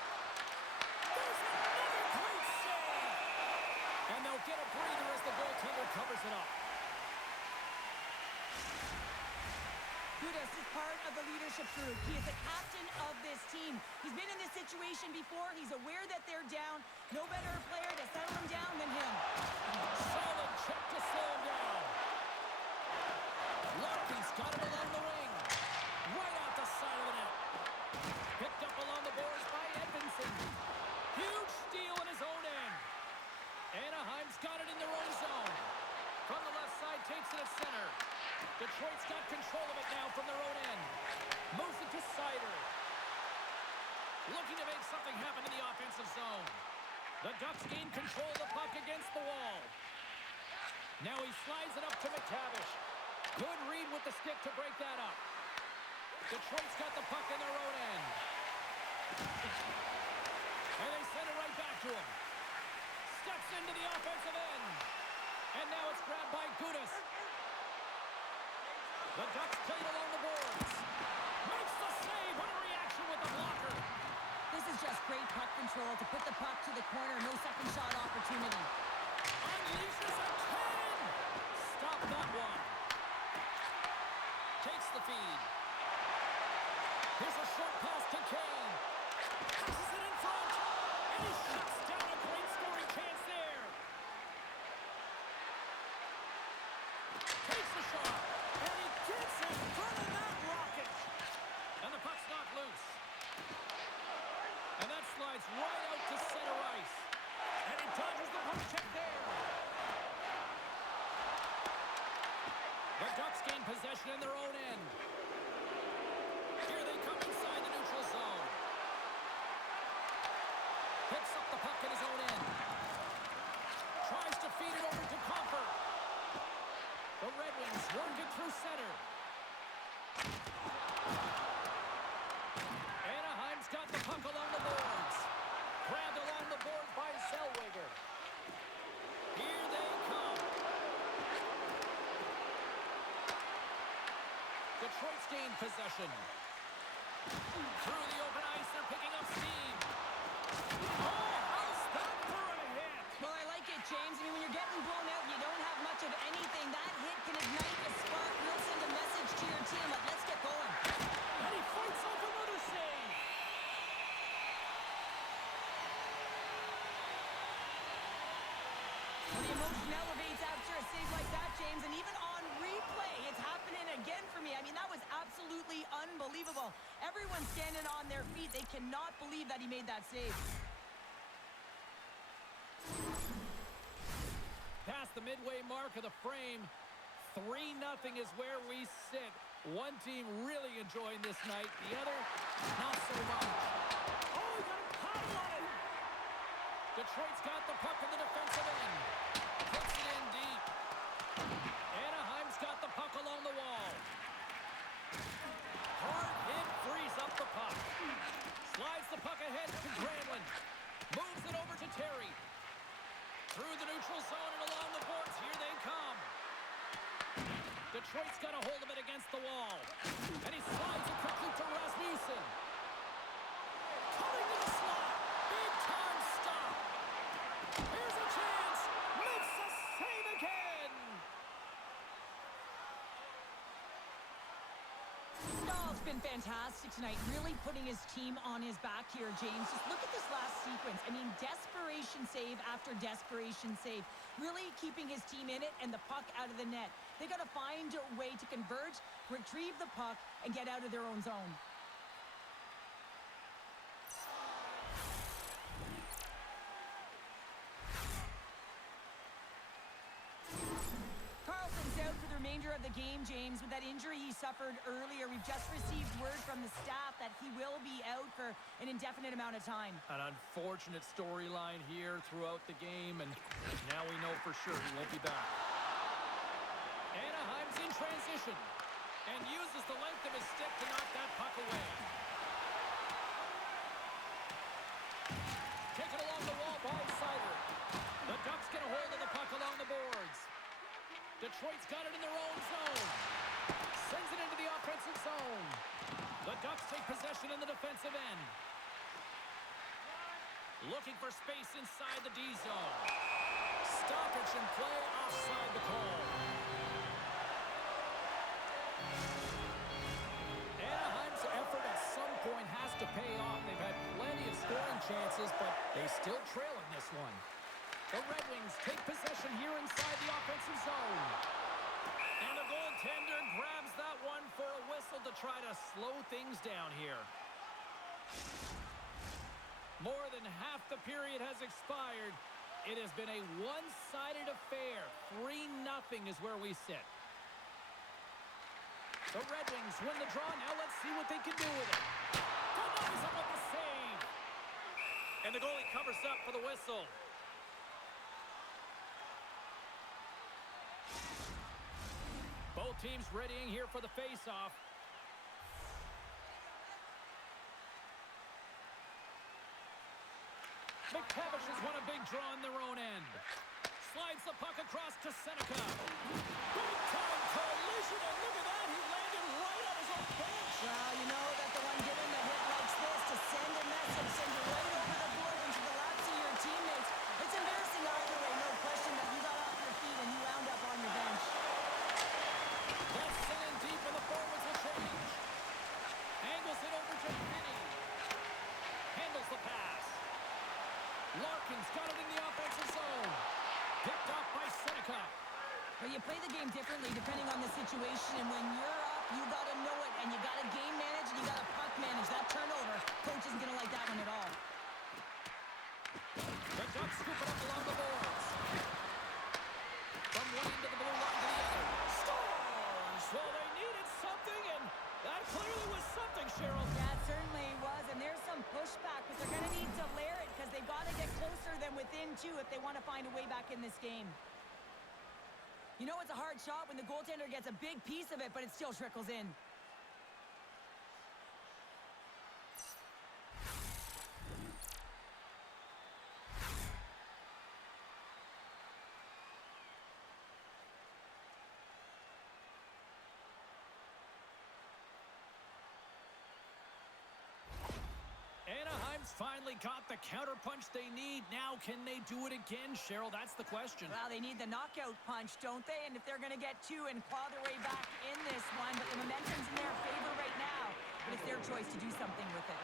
There's another great save. And they'll get a breather as the goaltender covers it up. Gudas is part of the leadership group. He is the captain of this team. He's been in this situation before. He's aware that they're down. No better player to settle them down than him. Solid check to slow him down. Detroit's got control of it now from their own end. Moves it to Sider. Looking to make something happen in the offensive zone. The Ducks gain control of the puck against the wall. Now he slides it up to McTavish. Good read with the stick to break that up. Detroit's got the puck in their own end. And they send it right back to him. Steps into the offensive end. And now it's grabbed by Gudas. The Ducks played along the boards. Makes the save. What a reaction with the blocker. This is just great puck control to put the puck to the corner. No second shot opportunity. Unleashes a cannon. Stop that one. Takes the feed. Here's a short pass to Kane. Passes it in front. And he shuts down a great scoring chance there. Takes the shot. And he gets in front of that rocket. And the puck's knocked loose. And that slides right out to center ice. And he dodges the puck check there. The Ducks gain possession in their own end. Here they come inside the neutral zone. Picks up the puck in his own end. Tries to feed it over to Comfort. The Red Wings work it through center. Anaheim's got the puck along the boards. Grabbed along the boards by Zellweger. Here they come. Detroit's gained possession. Through the open ice, they're picking up steam. Oh, how's that for a hit? Well, I like it, James. I mean, when you're getting blown out, you don't have much of anything. That hit can ignite a spark. You'll send a message to your team, like, let's get going. And he fights off another save. Well, the emotion elevates after a save like that, James. And even on replay, it's happening again for me. I mean, that was absolutely unbelievable. Everyone's standing on their feet. They cannot believe that he made that save. Past the midway mark of the frame, 3-0 is where we sit. One team really enjoying this night, the other not so much. Oh, he got a paddle on it! Detroit's got the puck in the defensive end. Puts it in deep. Anaheim's got the puck along the wall. Hard hit frees up the puck. Slides the puck ahead to Granlund. Moves it over to Terry. Through the neutral zone and along the boards. Here they come. Detroit's got a hold of it against the wall. And he slides it quickly to Rasmussen. Coming to the slot. Big time stop. Here's a chance. Makes a save again. Stahl's been fantastic tonight, really putting his team on his back here, James. Just look at this last sequence. I mean, desperation save after desperation save. Really keeping his team in it and the puck out of the net. They got to find a way to converge, retrieve the puck, and get out of their own zone. Carlson's out for the remainder of the game, James, with that injury he suffered earlier. We've just received word from the staff that he will be out for an indefinite amount of time. An unfortunate storyline here throughout the game, and now we know for sure he won't be back. Anaheim's in transition and uses the length of his stick to knock that puck away. Taken along the wall by Sider. The Ducks get a hold of the puck along the boards. Detroit's got it in their own zone. Sends it into the offensive zone. The Ducks take possession in the defensive end. Looking for space inside the D zone. Stoppage and play offside the call. Anaheim's effort at some point has to pay off. They've had plenty of scoring chances, but they still trail in this one. The Red Wings take possession here inside the offensive zone. And the goaltender grabs that one for a whistle to try to slow things down here. More than half the period has expired. It has been a one-sided affair. 3-0 is where we sit. The Red Wings win the draw. Now let's see what they can do with it. Denies him with the save. And the goalie covers up for the whistle. Both teams readying here for the face-off. McTavish has won a big draw on their own end. Slides the puck across to Seneca. Big time collision, and look at that. He landed right on his own bench. Well, you know that the one giving the hit likes this to send a message, send you right over the board into the laps of your teammates. It's embarrassing either way, no question, that you got off your feet and you wound up on your bench. That's sent in deep, and the forwards will change. Angles it over to Finney. Handles the pass. Larkin's got it in the offensive zone. Picked off by Seneca. Well, you play the game differently depending on the situation, and when you're up, you got to know it, and you got to game manage, and you got to puck manage. That turnover, coach isn't going to like that one at all. The Ducks scoop it up along the boards. From one end of the blue line to the other. Scores! Well, they needed something, and that clearly was something, Cheryl. Yeah, it certainly was, and there's some pushback, but they're going to need to layer it because they've got to get closer than within two if they want to find a way back in this game. You know it's a hard shot when the goaltender gets a big piece of it, but it still trickles in. Anaheim's finally got the counterpunch they need. Now, can they do it again, Cheryl? That's the question. Well, they need the knockout punch, don't they? And if they're going to get two and claw their way back in this one, but the momentum's in their favor right now. But it's their choice to do something with it.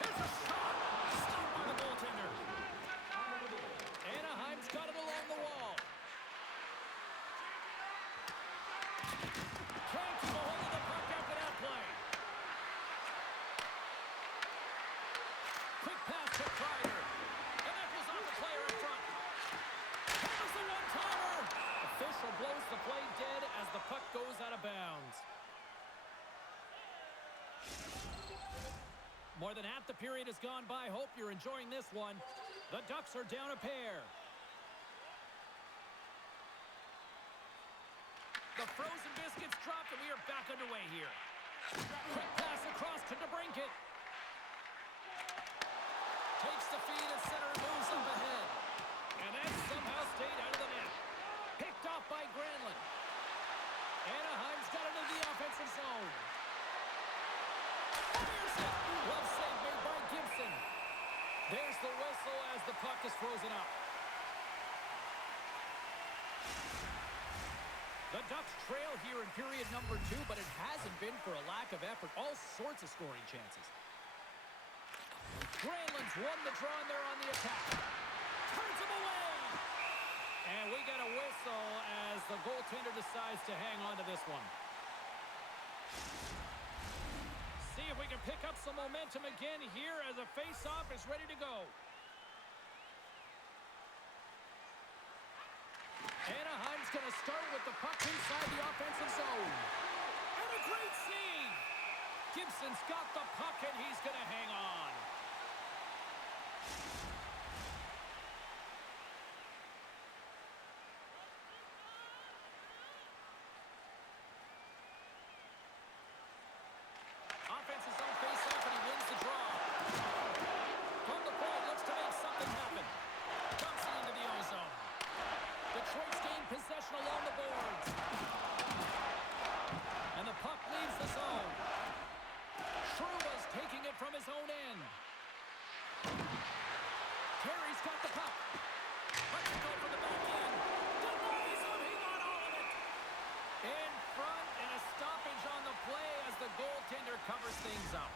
There's a shot! Stopped by the goaltender. Anaheim's got it along the wall. Can't keep a hold of the puck after that play. Quick pass to Kreider. And that goes off the player in front. Hammers the one-timer. Official blows the play dead as the puck goes out of bounds. More than half the period has gone by. Hope you're enjoying this one. The Ducks are down a pair. The frozen biscuits dropped, and we are back underway here. Quick pass across to DeBrincat. Takes the feed at center and moves up ahead. And that somehow stayed out of the net. Picked off by Granlund. Anaheim's got it in the offensive zone. Fires it. Well saved made by Gibson. There's the whistle as the puck is frozen up. The Ducks trail here in period number 2, but it hasn't been for a lack of effort. All sorts of scoring chances. Granlund's won the draw, and they're on the attack. Turns him away. And we got a whistle as the goaltender decides to hang on to this one. See if we can pick up some momentum again here as a face-off is ready to go. Anaheim's going to start with the puck inside the offensive zone. And a great save. Gibson's got the puck, and he's going to hang on. Offensive zone face-off, and he wins the draw. From the point, looks to make something happen. Dumps it into the O-zone. Detroit's gained possession along the boards. And the puck leaves the zone. Truba's taking it from his own end. Terry's got the puck. Lets it go from the back end. Denies him. He got all of it. In front, and a stoppage on the play as the goaltender covers things up.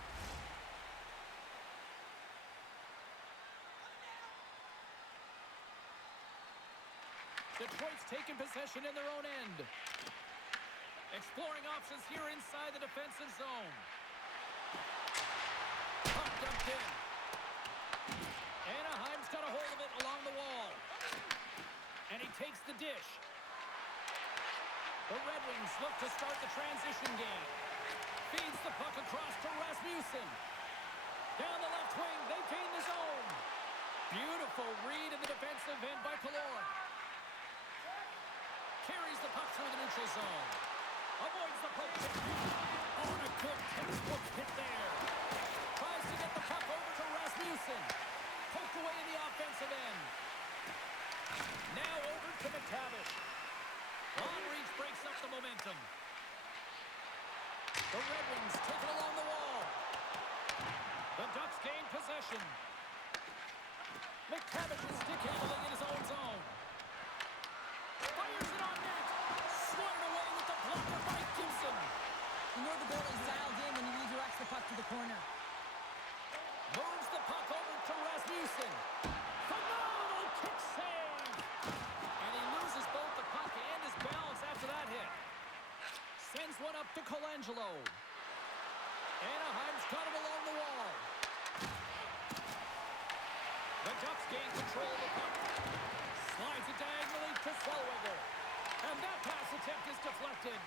Detroit's taking possession in their own end. Exploring options here inside the defensive zone. Puck dumped in. Anaheim's got a hold of it along the wall. And he takes the dish. The Red Wings look to start the transition game. Feeds the puck across to Rasmussen. Down the left wing, they gain the zone. Beautiful read in the defensive end by Kaloy. Carries the puck through the neutral zone. Avoids the poke check. Oh, and a good textbook hit there. Tries to get the puck over to Rasmussen. Poked away in the offensive end. Now over to McTavish. Long reach breaks up the momentum. The Red Wings take it along the wall. The Ducks gain possession. McTavish is stick handling in his own zone. Fires it on net. Swung away with the blocker by Gibson. You know the goalie's dialed in when he redirects the puck to the corner. Moves the puck over to Rasmussen. Phenomenal kick save. And he loses both the puck and his balance after that hit. Sends one up to Colangelo. Anaheim's got him along the wall. The Ducks gain control of the puck. Slides it diagonally to Zellweger. And that pass attempt is deflected.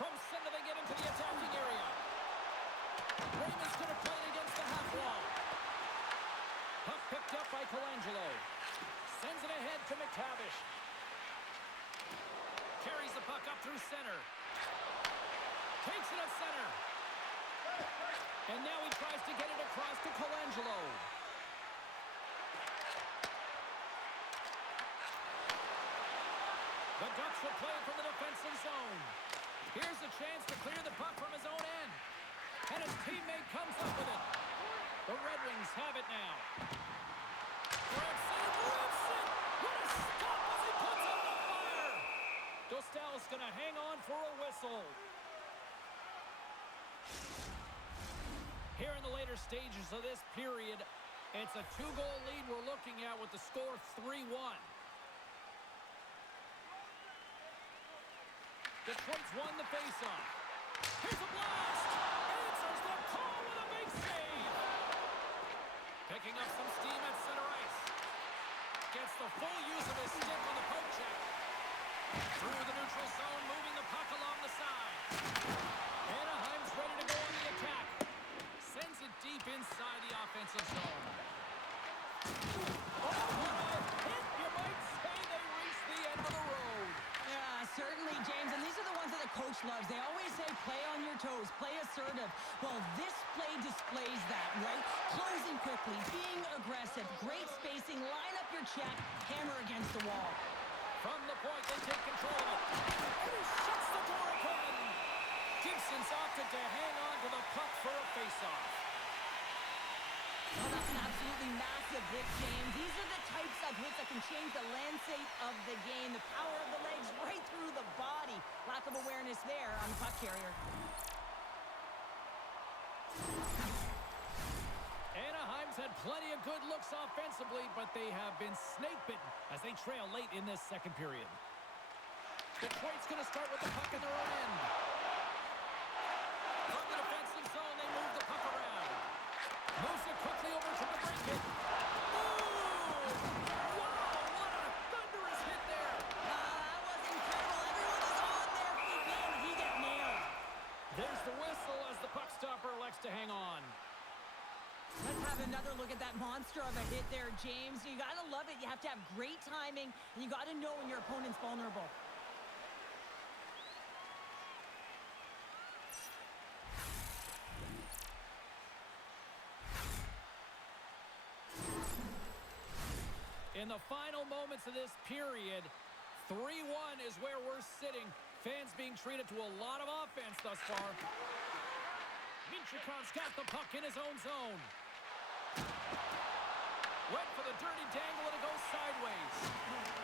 From center they get into the attacking area. Raymond's going to play it against the half wall. Puck picked up by Colangelo. Sends it ahead to McTavish. Carries the puck up through center. Takes it at center. And now he tries to get it across to Colangelo. The Ducks will play from the defensive zone. Here's a chance to clear the puck from his own end. And his teammate comes up with it. The Red Wings have it now. Grimson! What a stop as he puts out the fire! Dostal's going to hang on for a whistle. Here in the later stages of this period, it's a 2-goal lead we're looking at with the score 3-1. Detroit's won the faceoff. Here's a blast! Answers the call with a big save! Picking up some steam at center ice. Gets the full use of his stick on the poke check. Through the neutral zone, moving the puck along the side. Anaheim's ready to go on the attack. Sends it deep inside the offensive zone. Oh, what a hit! You might say they reached the end of the road. Yeah, certainly, James. And these are the ones that the coach loves. They always say, play on your toes, play assertive. Well, this play displays that, right? Closing quickly, being aggressive, great spacing, line up your check, hammer against the wall. From the point, they take control of it. And he shuts the door again. Gibson's opted to hang on to the puck for a faceoff. Well, that's an absolutely massive hit, James. These are the types of hits that can change the landscape of the game. The power of the legs right through the body. Lack of awareness there on the puck carrier. Anaheim's had plenty of good looks offensively, but they have been snake-bitten as they trail late in this second period. Detroit's going to start with the puck in their own end. From the defensive zone, they move the puck around. Moves it quickly over to the break hit. Boom! Wow, what a thunderous hit there. That was incredible. Everyone was on their feet. Man, he got nailed. There's the whistle as the puck stopper elects to hang on. Let's have another look at that monster of a hit there, James. You got to love it. You have to have great timing, and you got to know when your opponent's vulnerable. In the final moments of this period, 3-1 is where we're sitting. Fans being treated to a lot of offense thus far. Minchikov's got the puck in his own zone. Went for the dirty dangle and it goes sideways.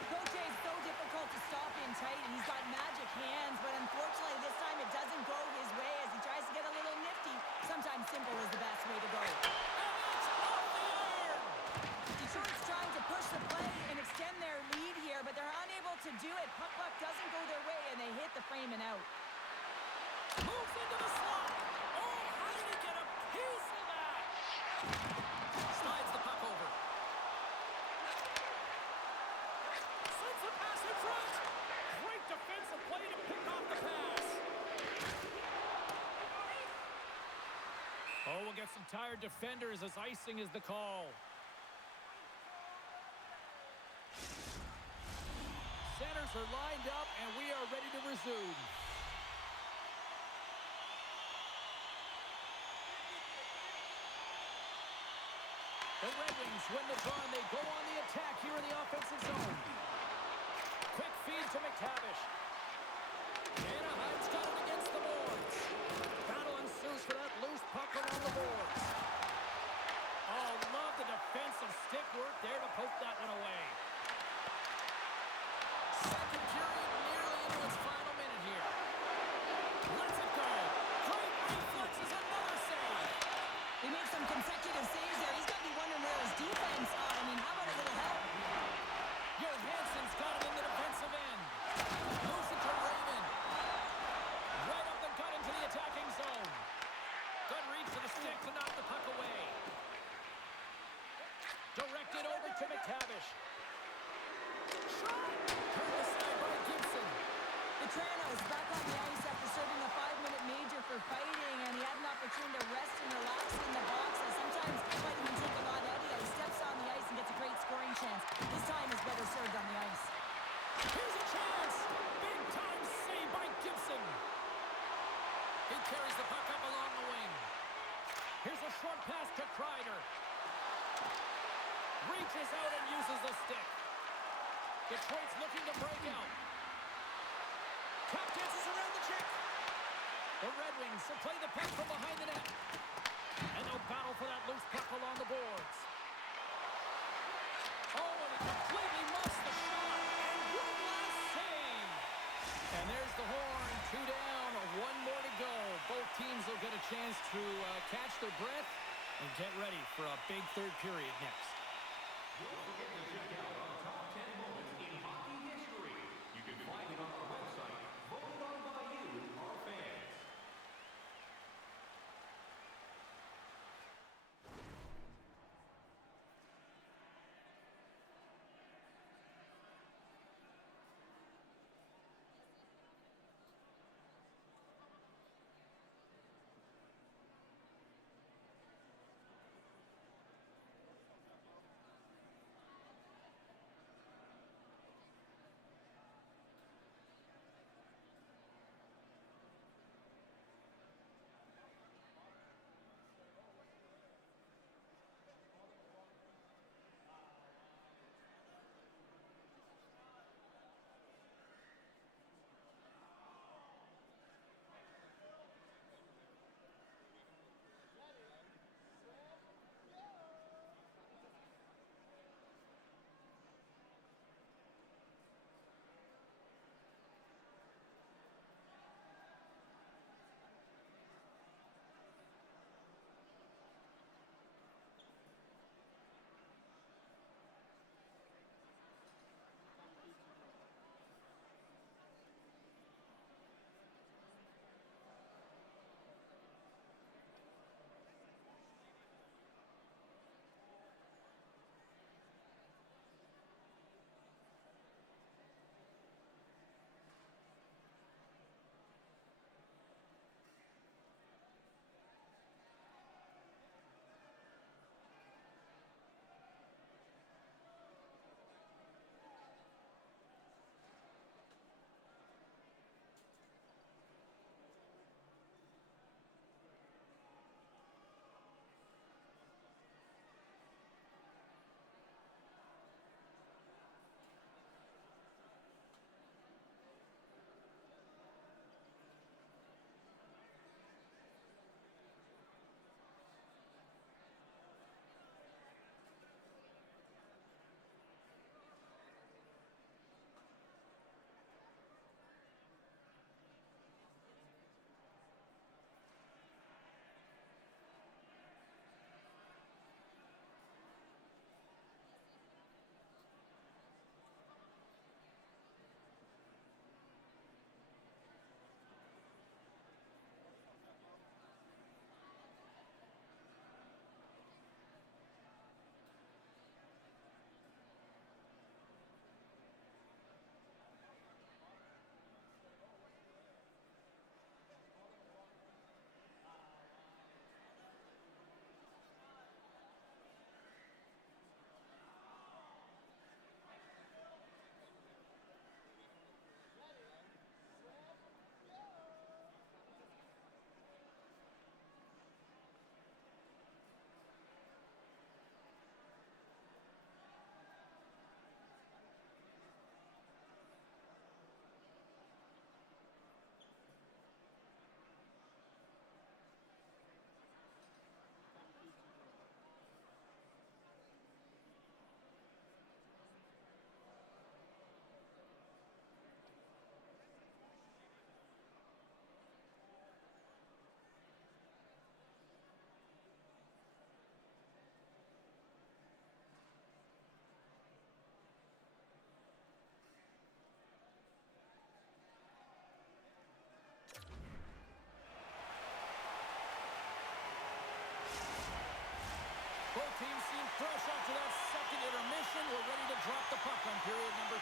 Gauthier is so difficult to stop in tight, and he's got magic hands, but unfortunately this time it doesn't go his way as he tries to get a little nifty. Sometimes simple is the best way to go. And it's off the iron! Detroit's trying to push the play and extend their lead here, but they're unable to do it. Puck doesn't go their way, and they hit the frame and out. Moves into the slot. Oh, how did he get a piece of that? Slides the puck over. Sends the pass in front. Great Some tired defenders as icing is the call. Centers are lined up, and we are ready to resume. The Red Wings win the draw, and they go on the attack here in the offensive zone. Quick feed to McTavish. Anaheim's got it against the boards. Battle ensues for that loose puck around the boards. Oh, love the defensive stick work there to poke that one away. Second period nearly into its final minute here. Lets it go. Great reflexes, another save. He makes some consecutive saves there. He's got to be wondering where his defense are. I mean, how about a little help? Johansson's got it in the defensive end. Moves it to Raymond. Right up the gut into the attacking zone. Good reach to the stick to knock the puck away. Directed over to McTavish. Shot! Turned aside by Gibson. Vetrano's back on the ice after serving a 5-minute major for fighting, and he had an opportunity to rest and relax in the box. And sometimes fighting can take a lot out of you. He steps on the ice and gets a great scoring chance. This time is better served on the ice. Here's a chance! Big time save by Gibson. He carries the puck up along the wing. Here's a short pass to Kreider. Reaches out and uses the stick. Detroit's looking to break out. Tap dances around the check. The Red Wings will play the puck from behind the net. And they'll battle for that loose puck along the boards. Oh, and he completely muffs the shot. And one last save. And there's the horn. 2 down, 1 more to go. Both teams will get a chance to catch their breath and get ready for a big third period next. Don't forget to check out our top 10 moments in hockey history. You can find it on our website, voted on by you, our fans.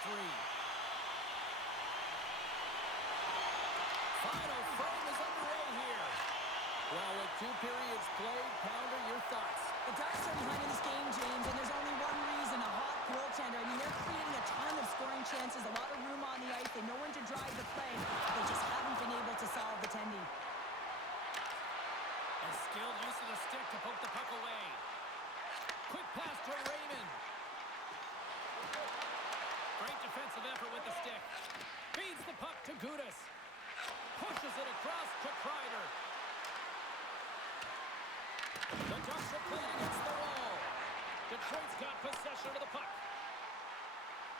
free. Final frame is underway here. Well, with 2 periods played, Pounder, your thoughts? The Ducks are behind in this game, James, and there's only one reason, a hot goaltender. I mean, they're creating a ton of scoring chances, a lot of room on the ice. They know when to drive the play. They just haven't been able to solve the tendy. A skilled use of the stick to poke the puck away. Quick pass to Raymond. Great defensive effort with the stick. Feeds the puck to Gudas. Pushes it across to Kreider. The Ducks are playing against the wall. Detroit's got possession of the puck.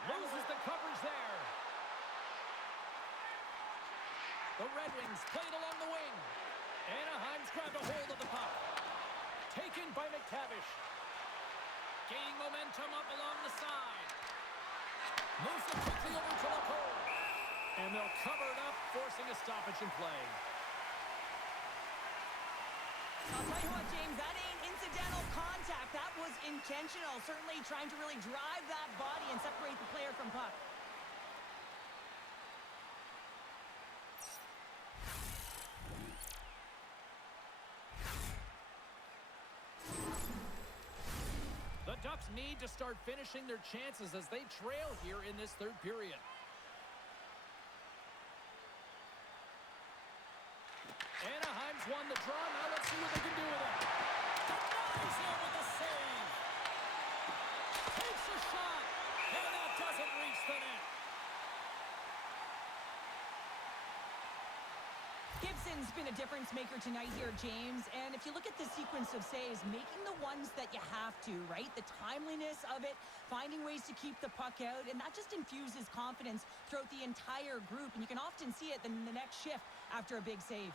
Loses the coverage there. The Red Wings played along the wing. Anaheim's grabbed a hold of the puck. Taken by McTavish. Gaining momentum up along the side. Moves it quickly over to Lacour. And they'll cover it up, forcing a stoppage in play. I'll tell you what, James, that ain't incidental contact. That was intentional. Certainly trying to really drive that body and separate the player from puck. The Ducks need to start finishing their chances as they trail here in this third period. Anaheim's won the draw. Now let's see what they can do with it. Denies him with a save. Takes a shot. And that doesn't reach the net. Gibson's been a difference maker tonight here, James. And if you look at the sequence of saves, making the ones that you have to, right? The timeliness of it, finding ways to keep the puck out, and that just infuses confidence throughout the entire group. And you can often see it in the next shift after a big save.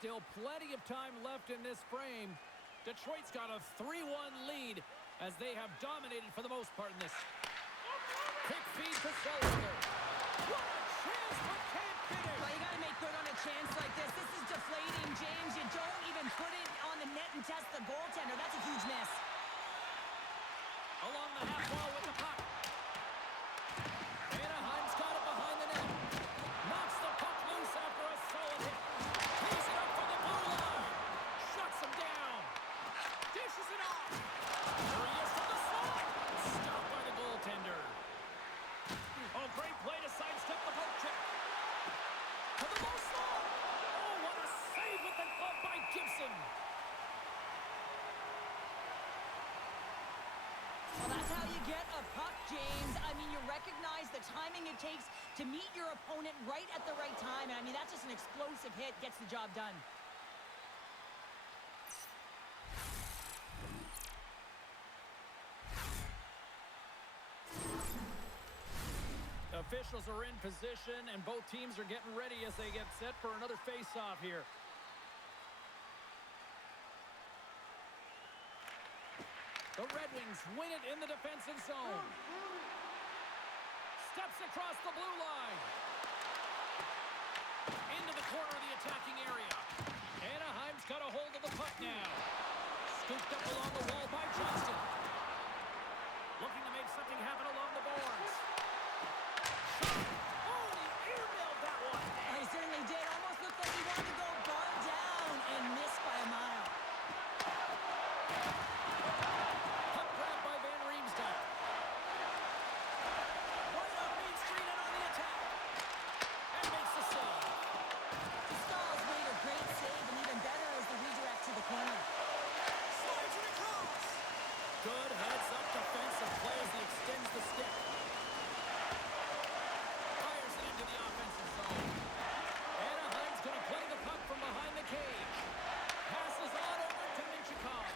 Still plenty of time left in this frame. Detroit's got a 3-1 lead as they have dominated for the most part in this. Quick feed to Seltzer. What a chance, but can't finish. Well, you got to make good on a chance like this. This is deflating, James. You don't even put it on the net and test the goaltender. That's a huge miss. Along the half wall with the puck. Anaheim's got it behind the net. Knocks the puck loose after a solid hit. Plays it up for the blue line. Shuts him down. Dishes it off. There he is from the slot. Stopped by the goaltender. Oh, great play to sidestep the poke check. To the low slot. Oh, what a save with the glove by Gibson. Well, that's how you get a puck, James. I mean, you recognize the timing it takes to meet your opponent right at the right time. And I mean, that's just an explosive hit, gets the job done. Officials are in position, and both teams are getting ready as they get set for another face-off here. The Red Wings win it in the defensive zone. Steps across the blue line. Into the corner of the attacking area. Anaheim's got a hold of the puck now. Scooped up along the wall by Johnston. Looking to make something happen along the boards. Oh, he ear-mailed that one. He certainly did. Almost looked like he wanted to go bar down and miss by a mile. Puck grab by Van Riemsdyk. Right up Main Street and on the attack. And makes the save. Stahl's made a great save, and even better is the redirect to the corner. Slides it across. Good heads-up defensive play as he extends the stick. Fires it into the offensive zone. Anaheim's going to play the puck from behind the cage. Passes on over to Minchikov.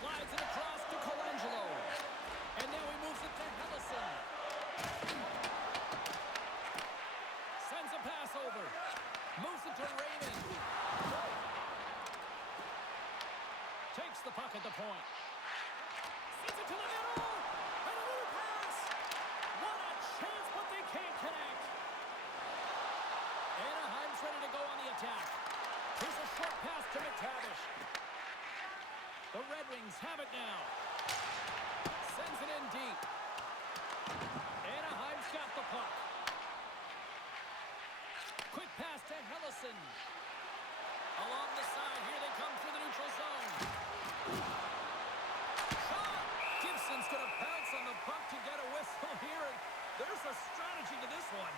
Slides it across to Colangelo. And now he moves it to Hellison. Sends a pass over. Moves it to Raymond. Takes the puck at the point. Sends it to the middle. And a little pass. What a chance, but they can't connect. Anaheim's ready to go on the attack. Here's a short pass to McTavish. Wings have it now. Sends it in deep. Anaheim's got the puck. Quick pass to Hellison. Along the side, here they come through the neutral zone. Shot! Gibson's going to pounce on the puck to get a whistle here. And there's a strategy to this one.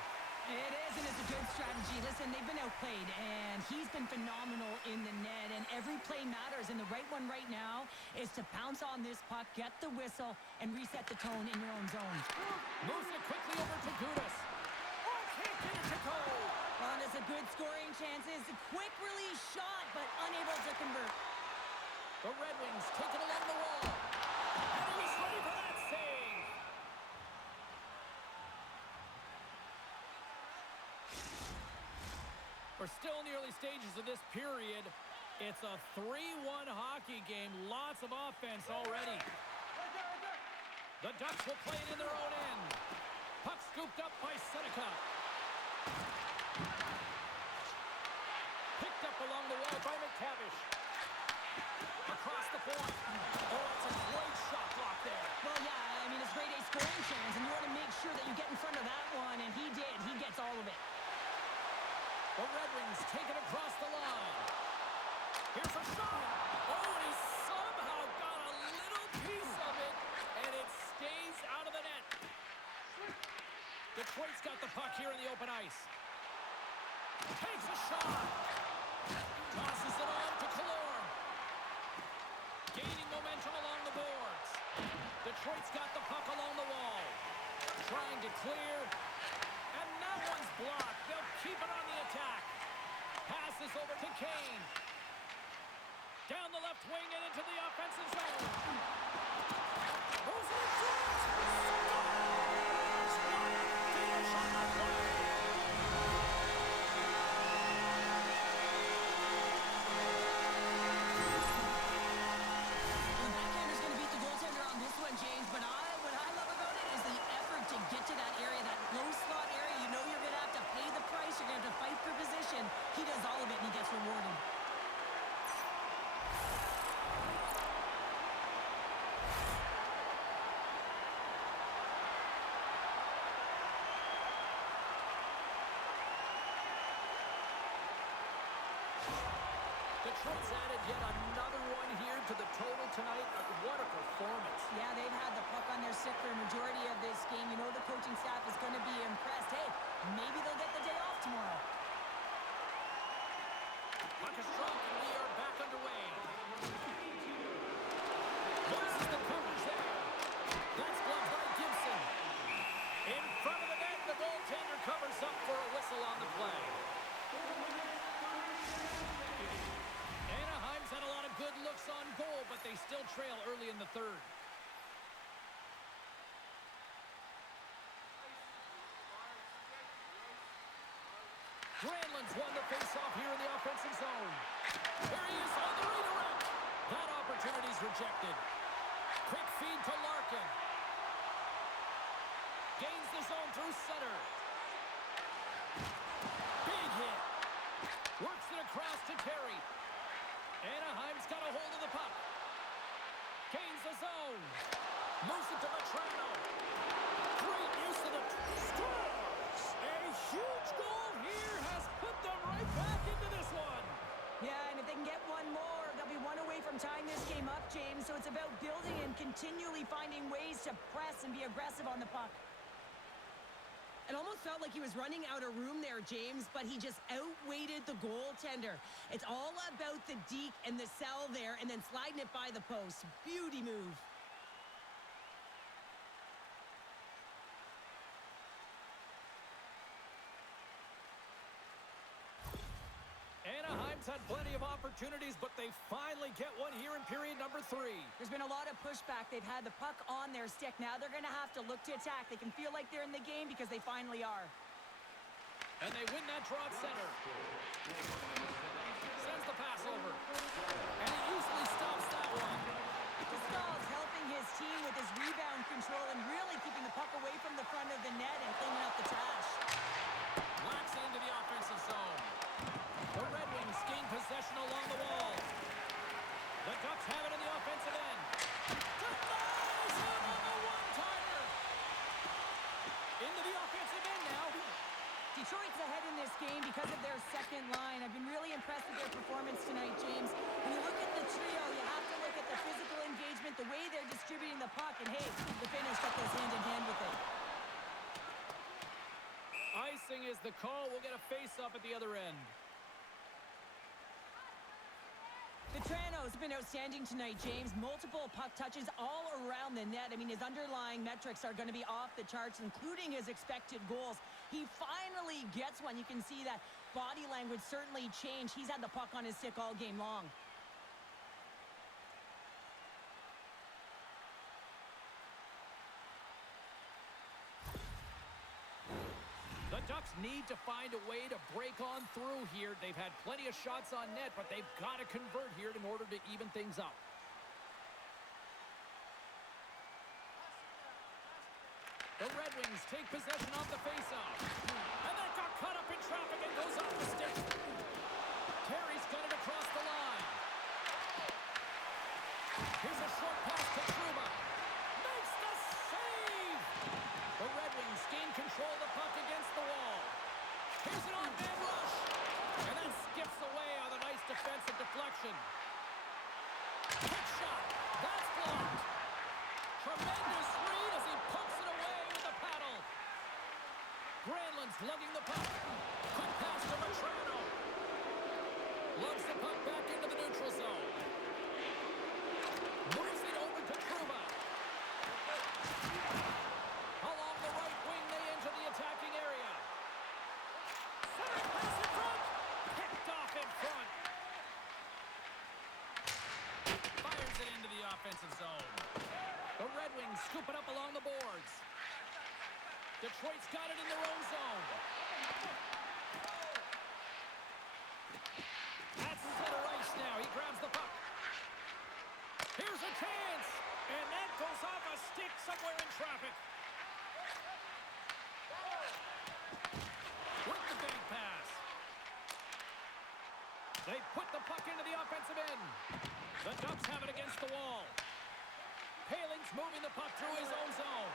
It is, and it's a good strategy. Listen, they've been outplayed, and he's been phenomenal in the net, and every play matters, and the right one right now is to pounce on this puck, get the whistle, and reset the tone in your own zone. Moves it quickly over to Gudas. Oh, can't get it to go. Well, there's a good scoring chances. A quick release shot, but unable to convert. The Red Wings take it along the wall. And he's ready for that save. We're still in the early stages of this period. It's a 3-1 hockey game. Lots of offense already. The Ducks will play it in their own end. Puck scooped up by Seneca. Picked up along the wall by McTavish. Across the point. Oh, it's a great shot block there. Well, yeah, I mean, it's grade A scoring chance, and you want to make sure that you get in front of that one, and he did. He gets all of it. The Red Wings take it across the line. Here's a shot. Oh, and he somehow got a little piece of it, and it stays out of the net. Detroit's got the puck here in the open ice. Takes a shot. Tosses it on to Killorn. Gaining momentum along the boards. Detroit's got the puck along the wall. Trying to clear. And that one's blocked. They'll keep it on the attack. Passes over to Kane. Down the left wing and into the offensive zone. Moves it in. Scores! Finish on the play. The backhander's going to beat the goaltender on this one, James, but what I love about it is the effort to get to that area, that low slot area. You know you're going to have to pay the price. You're going to have to fight for position. He does all of it, and he gets rewarded. Detroit's added yet another one here to the total tonight. What a performance. Yeah, they've had the puck on their stick for a majority of this game. You know the coaching staff is going to be impressed. Hey, maybe they'll get the day off tomorrow. Puck is dropped, and we are back underway. Loses the coverage there. That's blocked by Gibson. In front of the net, the goaltender covers up for a whistle on the play. Anaheim's had a lot of good looks on goal, but they still trail early in the third. Granlund's won the faceoff here in the offensive zone. There he is on the redirect. That opportunity's rejected. Quick feed to Larkin. Gains the zone through center. Big hit. Works it across to Terry. Anaheim's got a hold of the puck. Gains the zone. Moves it to Vetrano. Great use of the scores. A huge goal here has put them right back into this one. Yeah, and if they can get one more, they'll be one away from tying this game up, James. So it's about building and continually finding ways to press and be aggressive on the puck. It almost felt like he was running out of room there, James, but he just outweighted the goaltender. It's all about the deke and the cell there and then sliding it by the post. Beauty move. Anaheim's had plenty of opportunities, but they finally get one here in period number 3. There's been a lot of pushback. They've had the puck on their stick. Now they're going to have to look to attack. They can feel like they're in the game because they finally are. And they win that draw at center. Sends the pass over. And he usually stops that one. Stahl's helping his team with his rebound control and really keeping the puck away from the front of the net and cleaning up the trash. Locks it into the offensive zone. The Red Wings gain possession along the wall. The Ducks have it in the offensive end. is the call. We'll get a face-off at the other end. Vetrano's been outstanding tonight, James. Multiple puck touches all around the net. I mean, his underlying metrics are going to be off the charts, including his expected goals. He finally gets one. You can see that body language certainly changed. He's had the puck on his stick all game long. The Ducks need to find a way to break on through here. They've had plenty of shots on net, but they've got to convert here in order to even things up. The Red Wings take possession off the faceoff. And that got caught up in traffic and goes off the stick. Terry's got it across the line. Here's a short pass to Trouba. Makes the save! The Red Wings gain control of the puck against the wall. Here's an on-man rush. And that skips away on a nice defensive deflection. Quick shot. That's blocked. Tremendous read as he pokes it away with a paddle. Granlund's lugging the puck. Quick pass to Vetrano. Lugs the puck back into the neutral zone. Moves it over to Trouba. Along the right wing, they enter the attacking area. Center pass in front. Picked off in front. Fires it into the offensive zone. The Red Wings scoop it up along the boards. Detroit's got it in their own zone. That's center ice now. He grabs the puck. Here's a chance. And that goes off a stick somewhere in traffic. With the bank pass. They put the puck into the offensive end. The Ducks have it against the wall. Paling's moving the puck through his own zone.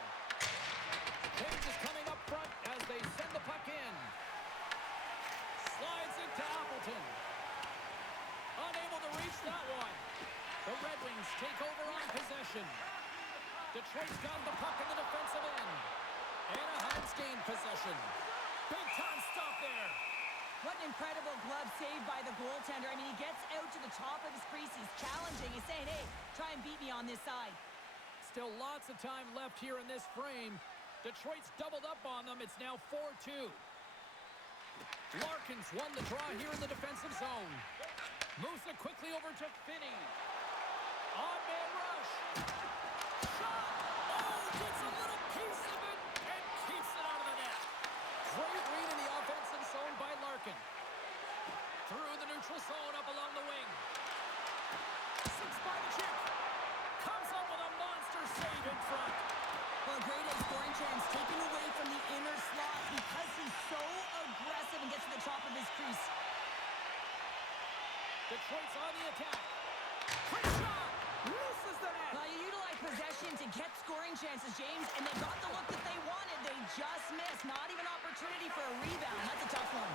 James is coming up front as they send the puck in. Slides it to Appleton. Unable to reach that one. The Red Wings take over on possession. Detroit's got the puck in the defensive end. Anaheim's gained possession. Big time stop there. What an incredible glove save by the goaltender. I mean, he gets out to the top of his crease. He's challenging. He's saying, hey, try and beat me on this side. Still lots of time left here in this frame. Detroit's doubled up on them. It's now 4-2. Larkin's won the draw here in the defensive zone. Moves it quickly over to Finney. On-man rush. Shot! Oh, gets a little piece of it and keeps it out of the net. Great read in the offensive zone by Larkin. Through the neutral zone up along the wing. Six by the chip. Comes up with a monster save in front. Well, great A scoring chance taken away from the inner slot because he's so aggressive and gets to the top of his crease. Detroit's on the attack. Quick shot! Misses the net! Now, you utilize possession to get scoring chances, James, and they got the look that they wanted. They just missed. Not even opportunity for a rebound. That's a tough one.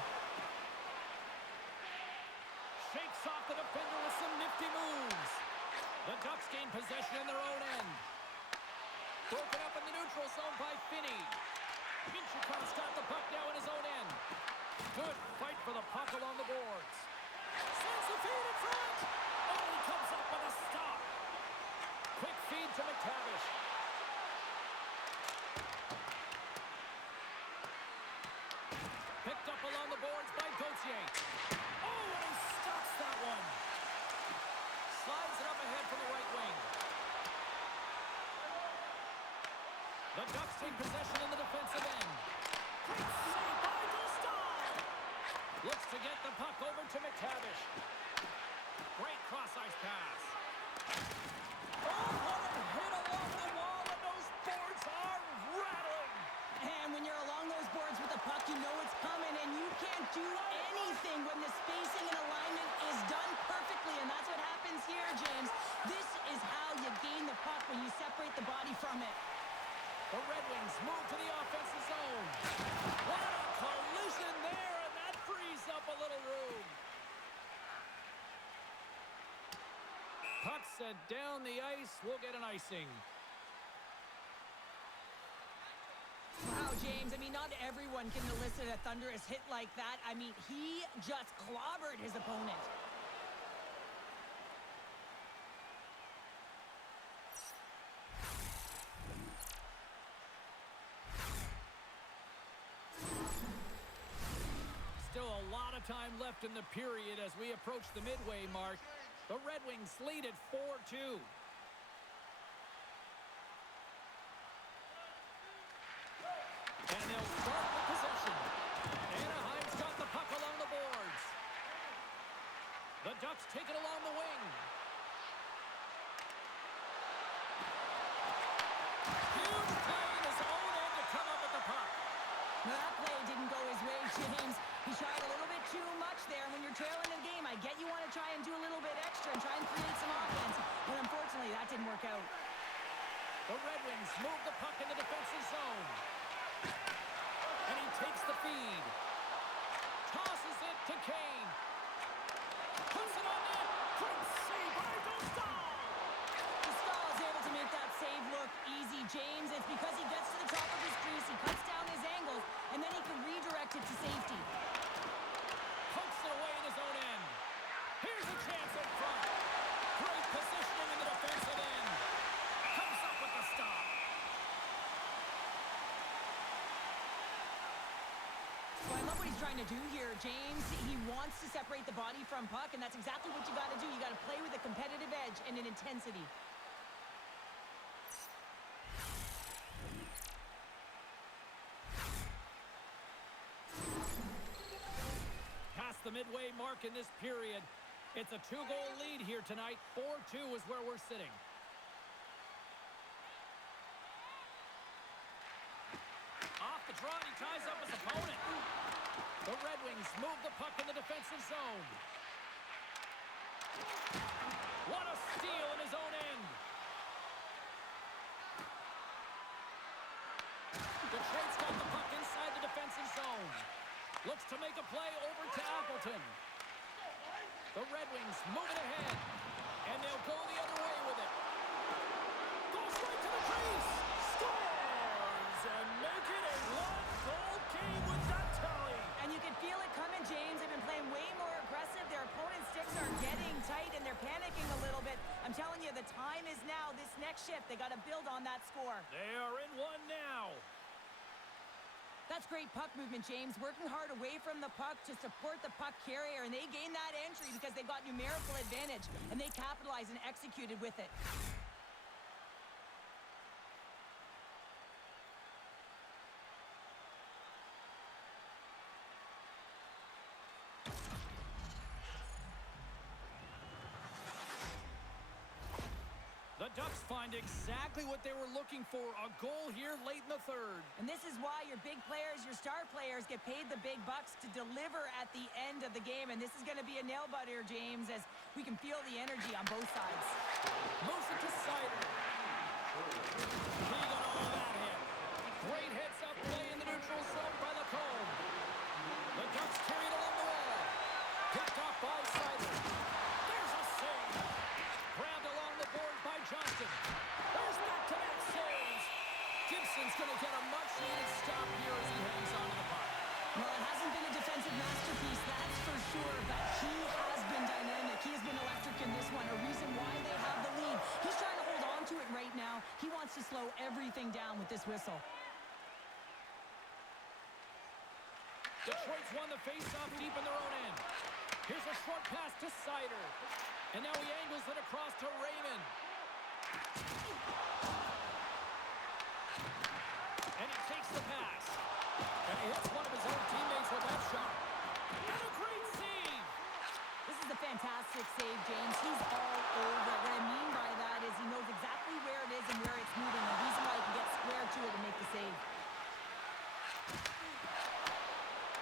Shakes off the defender with some nifty moves. The Ducks gain possession in their own end. Broken up in the neutral zone by Finney. Pinchukow's got the puck now in his own end. Good fight for the puck along the boards. Sends the feed in front. Oh, he comes up with a stop. Quick feed to McTavish. Picked up along the boards by Gauthier. Oh, and he stops that one. Slides it up ahead from the right wing. The Ducks take possession in the defensive end. Great save by Gustav. Looks to get the puck over to McTavish. Great cross-ice pass. Oh, what a hit along the wall, and those boards are rattling. And when you're along those boards with the puck, you know it's coming, and you can't do anything when the spacing and alignment is done perfectly, and that's what happens here, James. This is how you gain the puck when you separate the body from it. The Red Wings move to the offensive zone. What a collision there, and that frees up a little room. Puck set down the ice. We'll get an icing. Wow, James. I mean, not everyone can elicit a thunderous hit like that. I mean, he just clobbered his opponent. Still a lot of time left in the period as we approach the midway mark. The Red Wings lead at 4-2. And they'll start with possession. Anaheim's got the puck along the boards. The Ducks take it along the wing. Huge play in his own end to come up with the puck. Now, that play didn't go his way, James. He tried a little bit too much there. When you're trailing in the game, I get you want to try and do a little bit extra and try and create some offense. But unfortunately, that didn't work out. The Red Wings move the puck in the defensive zone. And he takes the feed. Tosses it to Kane. Puts it on net. Great save by Dostal. Dostal is able to make that save look easy, James. It's because he gets to the top of his crease, he cuts down his angles, and then he can redirect it to safety. Pokes it away in his own end. Here's a chance up front. Great positioning in the defensive end. Comes up with the stop. So I love what he's trying to do here, James. He wants to separate the body from puck, and that's exactly what you got to do. You got to play with a competitive edge and an intensity. Past the midway mark in this period. It's a 2-goal lead here tonight. 4-2 is where we're sitting. Off the draw, he ties up his opponent. The Red Wings move the puck in the defensive zone. What a steal in his own end. Detroit's got the puck inside the defensive zone. Looks to make a play over to Appleton. The Red Wings move it ahead. And they'll go the other way with it. Goes right to the crease. Scores and make it a one-goal game with that tally. And you can feel it coming, James. They've been playing way more aggressive. Their opponent's sticks are getting tight, and they're panicking a little bit. I'm telling you, the time is now. This next shift, they got to build on that score. They are in one now. That's great puck movement, James. Working hard away from the puck to support the puck carrier, and they gained that entry because they got numerical advantage, and they capitalized and executed with it. The Ducks find exactly what they were looking for, a goal here late in the third. And this is why your big players, your star players, get paid the big bucks to deliver at the end of the game. And this is going to be a nail-biter, James, as we can feel the energy on both sides. Moves it to Sider. He got all that hit. Great heads-up play in the neutral zone by Lacombe. The Ducks carry it along the wall. Picked off by Sider. There's a save. Grabbed along the board by Johnston. There's back-to-back saves. Gibson's going to get a much-needed stop here as he hangs on to the puck. Well, it hasn't been a defensive masterpiece, that's for sure, but he has been dynamic. He has been electric in this one, a reason why they have the lead. He's trying to hold on to it right now. He wants to slow everything down with this whistle. Detroit's won the face-off deep in their own end. Here's a short pass to Sider. And now he angles it across to Raymond. And he takes the pass. And he hits one of his own teammates with that shot. And a great save! This is a fantastic save, James. He's all over it. What I mean by that is he knows exactly where it is and where it's moving. The reason why he can get square to it and make the save.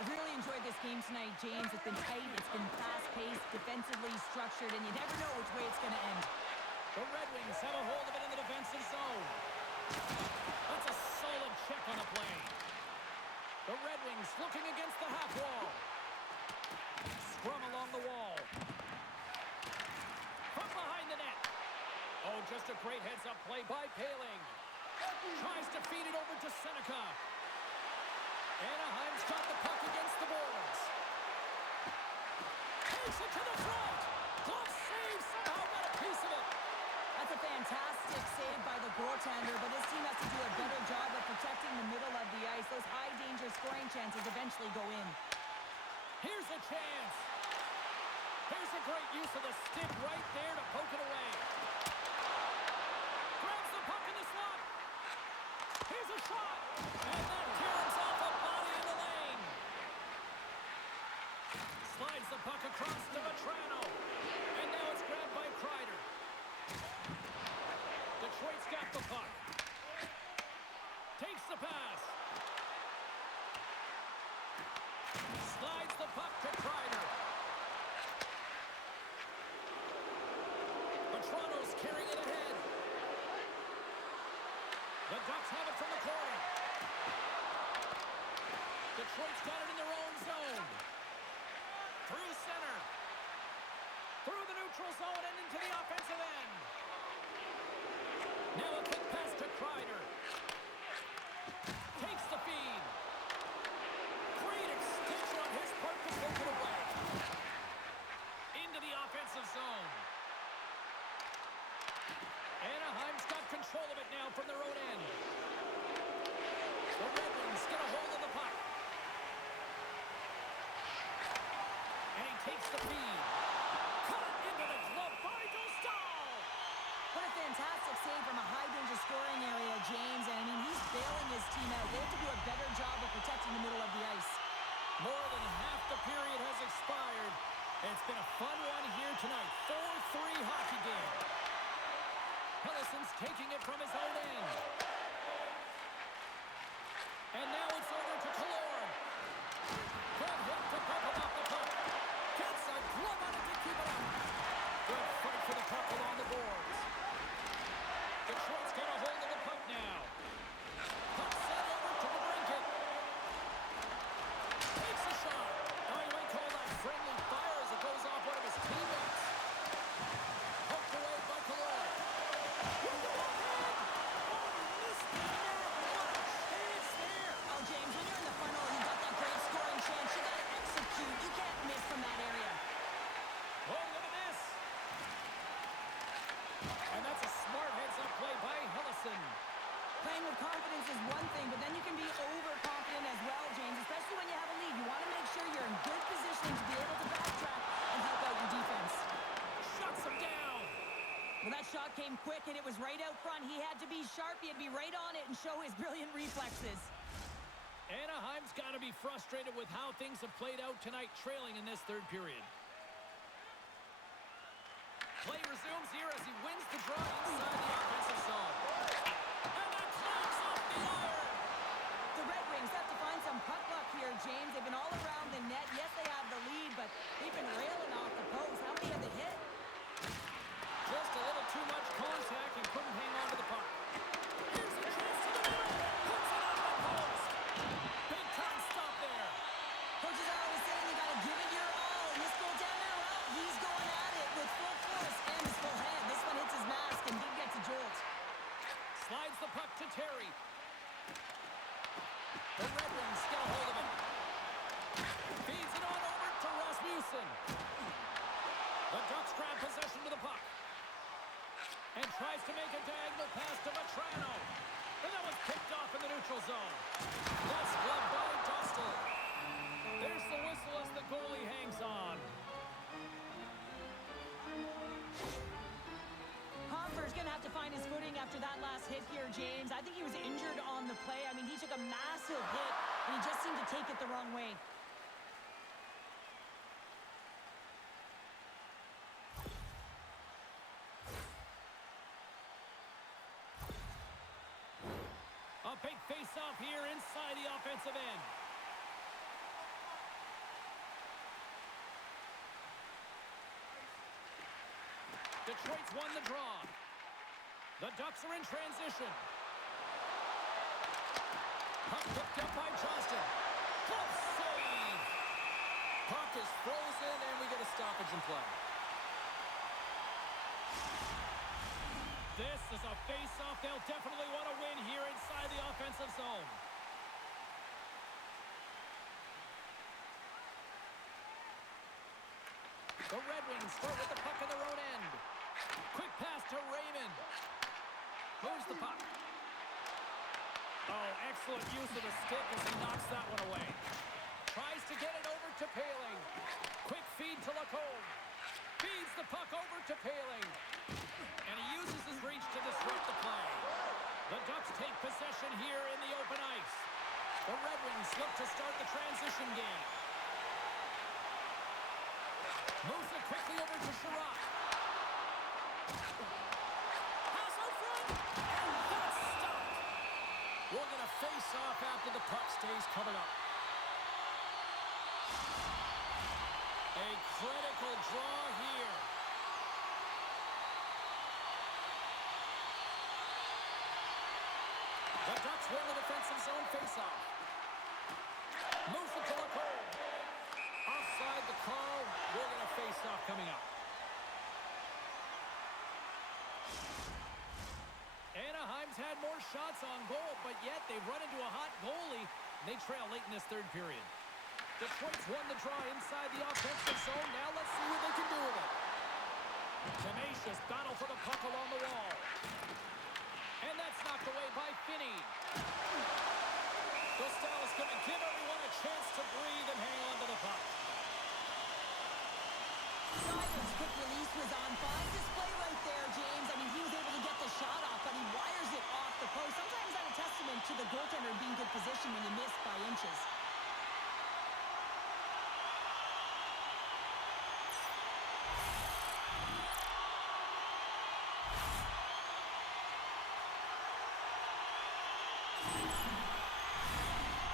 I've really enjoyed this game tonight, James. It's been tight, it's been fast-paced, defensively structured, and you never know which way it's going to end. The Red Wings have a hold of it in the defensive zone. That's a solid check on the play. The Red Wings looking against the half wall. Scrum along the wall. From behind the net. Oh, just a great heads-up play by Paling. Tries to feed it over to Seneca. Anaheim's got the puck against the boards. Takes it to the front. Glove save, somehow got a piece of it. That's a fantastic save by the goaltender, but his team has to do a better job of protecting the middle of the ice. Those high-danger scoring chances eventually go in. Here's a chance. Here's a great use of the stick right there to poke it away. Grabs the puck in the slot. Here's a shot. And that caroms off a body in the lane. Slides the puck across to Vetrano. And now it's grabbed by Kreider. Detroit's got the puck. Takes the pass. Slides the puck to Kreider. Vetrano's carrying it ahead. The Ducks have it from the corner. Detroit's got it in their own zone. Through center. Through the neutral zone and into the offensive end. Now a quick pass to Kreider. Takes the feed. Great extension on his part to poke it away. Into the offensive zone. Anaheim's got control of it now from their own end. The Red Wings get a hold of the puck. And he takes the feed. Cut into the glove by Dostal. What a fantastic save from a high-danger scoring area, James. And, I mean, he's bailing his team out. They have to do a better job of protecting the middle of the ice. More than half the period has expired. It's been a fun one here tonight. 4-3 hockey game. Hellison's taking it from his own end. And now it's over to Killorn. Good hit to bump him off the puck. Gets a glove on it to keep it up. Good fight for the puck along the boards. Detroit's got a hold of the puck now. Puck sent over to the brinket. Takes a shot. Oh, you might call that friendly fire as it goes off one of his teammates. Poked away by Killorn. Oh, James, when you're in the front row, you've got that great scoring chance. You got to execute. You can't miss from that area. Oh, look at this. And that's a smart heads-up play by Hellison. Playing with confidence is one thing, but then you can be overconfident as well, James, especially when you have a lead. You want to make sure you're in good positioning to be able to backtrack and help out your defense. Shuts him down. Well, that shot came quick, and it was right out front. He had to be sharp. He had to be right on it and show his brilliant reflexes. Anaheim's got to be frustrated with how things have played out tonight, trailing in this third period. Play resumes here as he wins the draw inside the offensive zone. And that clanks off the iron. The Red Wings have to find some puck luck here, James. They've been all around the net. Yes, they have the lead, but they've been railing off the post. How many have they hit? Just a little too much contact and couldn't hang on to the puck. Here's a chance to the middle. Puts it on the post. Big time stop there. Coaches are always saying you got to give it your all. And this goaltender, well, he's going at it with full force and his full head. This one hits his mask and he gets a jolt. Slides the puck to Terry. The Red Wings get a hold of it. Feeds it on over to Rasmussen. The Ducks grab possession to the puck. And tries to make a diagonal pass to Vetrano. And that was picked off in the neutral zone. That's gloved by Dostal. There's the whistle as the goalie hangs on. Hoffer's going to have to find his footing after that last hit here, James. I think he was injured on the play. I mean, he took a massive hit, and he just seemed to take it the wrong way. A big face-off here inside the offensive end. Detroit's won the draw. The Ducks are in transition. Puck picked up by Johnston. Glove save. Puck is frozen, and we get a stoppage in play. This is a face-off they'll definitely want to win here inside the offensive zone. The Red Wings start with the puck in their own end. Quick pass to Raymond. Moves the puck. Oh, excellent use of the stick as he knocks that one away. Tries to get it over to Paling. Quick feed to Lacombe. Feeds the puck over to Paling. And he uses his reach to disrupt the play. The Ducks take possession here in the open ice. The Red Wings look to start the transition game. Moves it quickly over to Sherrod. Pass out front. And that's stopped. We're going to face off after the puck stays covered up. A critical draw here. The Ducks win the defensive zone faceoff. Moves it to Lacombe. Offside the call. We're going to face off coming up. Anaheim's had more shots on goal, but yet they've run into a hot goalie. They trail late in this third period. Detroit's won the draw inside the offensive zone. Now let's see what they can do with it. Tenacious battle for the puck along the wall. And that's knocked away by Finney. Costello's going to give everyone a chance to breathe and hang on to the puck. Simon's quick release was on. Fine display right there, James. I mean, he was able to get the shot off, but he wires it off the post. Sometimes that's a testament to the goaltender being good position when you miss by inches.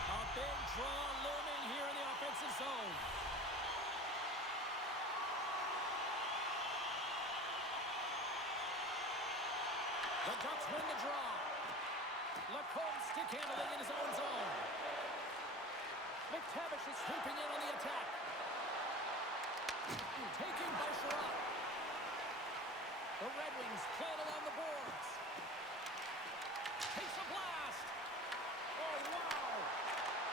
A big draw looming here in the offensive zone. The Ducks win the draw. Lacombe stick handling in his own zone. McTavish is swooping in on the attack. Taken by Sherrod. The Red Wings play it along the boards. Takes a blast. Oh, wow.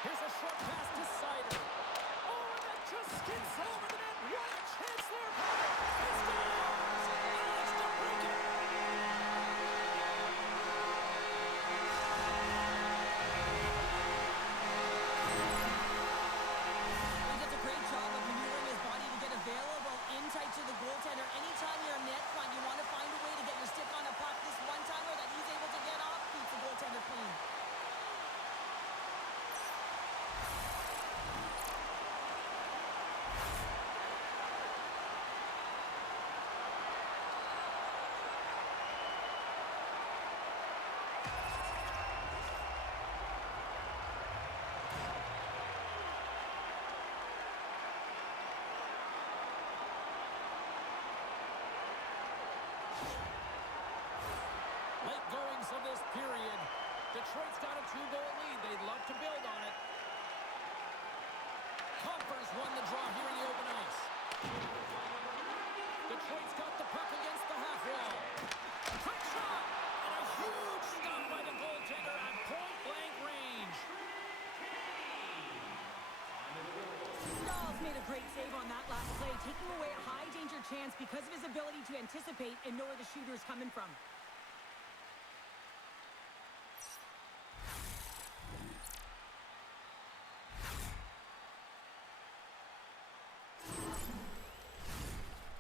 Here's a short pass to Sider. Oh, and that just skids over the net. What a chance there. He scores. Alex DeBrincat. He does a great job of maneuvering his body to get available in tight to the goaltender. Anytime you're in net front, you want to find a way to get your stick on a puck. This one-timer that he's able to get off keeps the goaltender clean. Late goings of this period. Detroit's got a 2-goal lead. They'd love to build on it. Compher's won the draw here in the open ice. Detroit's got the puck against the half wall. Quick shot! And a huge stop by the goaltender at point-blank range. Stahl's made a great save on that last play, taking away a high-danger chance because of his ability to anticipate and know where the shooter's coming from.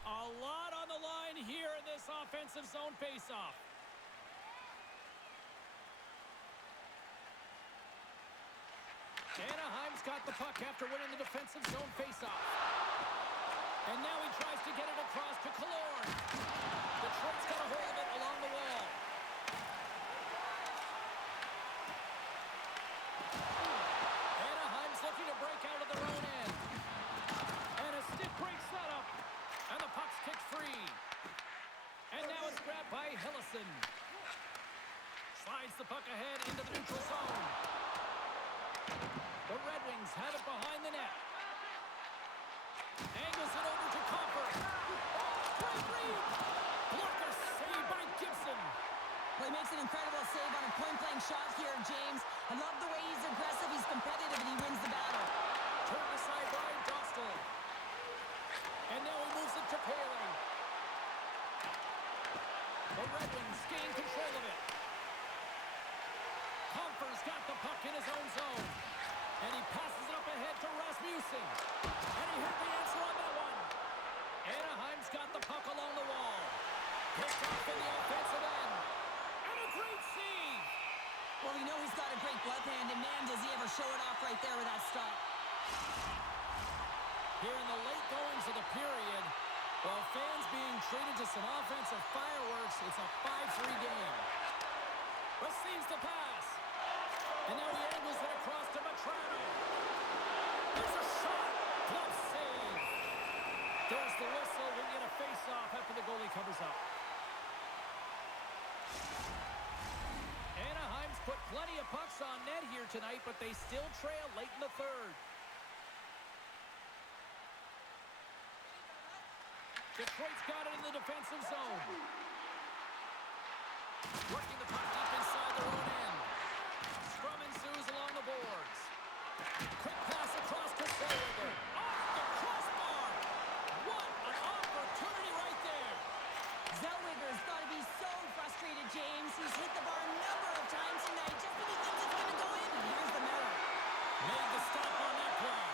A lot on the line here in this offensive zone faceoff. Anaheim's got the puck after winning the defensive zone faceoff. And now he tries to get it across to Killorn. Detroit's got a hold of it along the wall. Anaheim's looking to break out of their own end. And a stick break setup. And the puck's kicked free. And now it's grabbed by Hillison. Slides the puck ahead into the neutral zone. The Red Wings have it behind the net. Angles it over to Compher. Oh, great read! Blocker saved by Gibson. Well, he makes an incredible save on a point-blank shot here, James. I love the way he's aggressive, he's competitive, and he wins the battle. Turned aside by Dostal. And now he moves it The Red Wings gain control of it. Comfer's got the puck in his own zone. And he passes it up ahead to Rasmussen. And he heard the answer on that one. Anaheim's got the puck along the wall. Picked off in the offensive end. And a great save. Well, we know he's got a great glove hand, and man, does he ever show it off right there with that stop. Here in the late goings of the period, while fans being treated to some offensive fireworks, it's a 5-3 game. Receives the pass. And now he angles it across to Matrano. There's a shot. Glove save. There's the whistle. We get a face-off after the goalie covers up. Anaheim's put plenty of pucks on net here tonight, but they still trail late in the third. Detroit's got it in the defensive zone. Working the puck deep inside their own end. Scrum ensues along the boards. Quick pass across to Zellweger. Off the crossbar. What an opportunity right there. Zellweger's got to be so frustrated, James. He's hit the bar a number of times tonight just when he thinks it's going to go in. And here's the mirror. Made the stop on that play.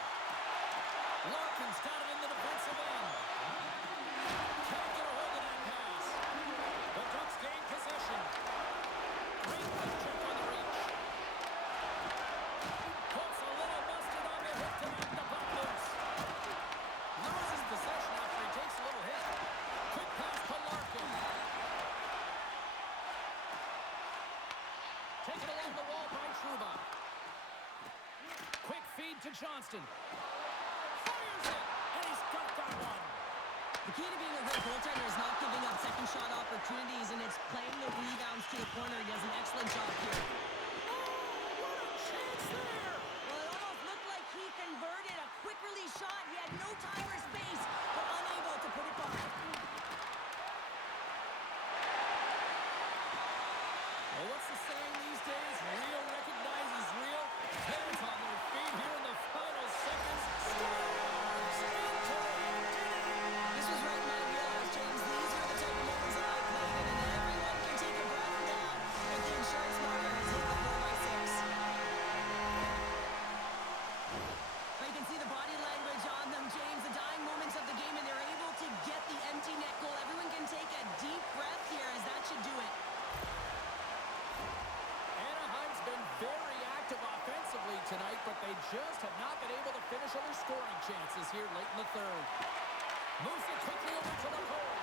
Larkin's got it in the defensive end. Can't get a hold of that pass. The Ducks gain possession. Great quick check on the reach. Puts a little mustard on the hit to knock the puck loose. Loses possession after he takes a little hit. Quick pass to Larkin. Taken along the wall by Trouba. Quick feed to Johnston. Fires it, and he's got that one. The key to being a great goaltender is not giving up second shot opportunities, and it's playing the rebounds to the corner. He does an excellent job here. Oh, what a chance there! Well, it almost looked like he converted a quick release shot. He had no time or space, but unable to put it by. Well, what's the saying these days? Real recognizes real. Fans on their feet here in the final seconds. Stars into the empty. This was right when I realized, James, these are the type of moments that I played in, and everyone can take a breath now. But the insurance marker has hit the 4x6. But you can see the body language on them, James. The dying moments of the game, and they're able to get the empty net goal. Everyone can take a deep breath here, as that should do it. Anaheim's been very active offensively tonight, but they just have not been able to finish on their scoring chances here late in the third. Moves it quickly over to the hole.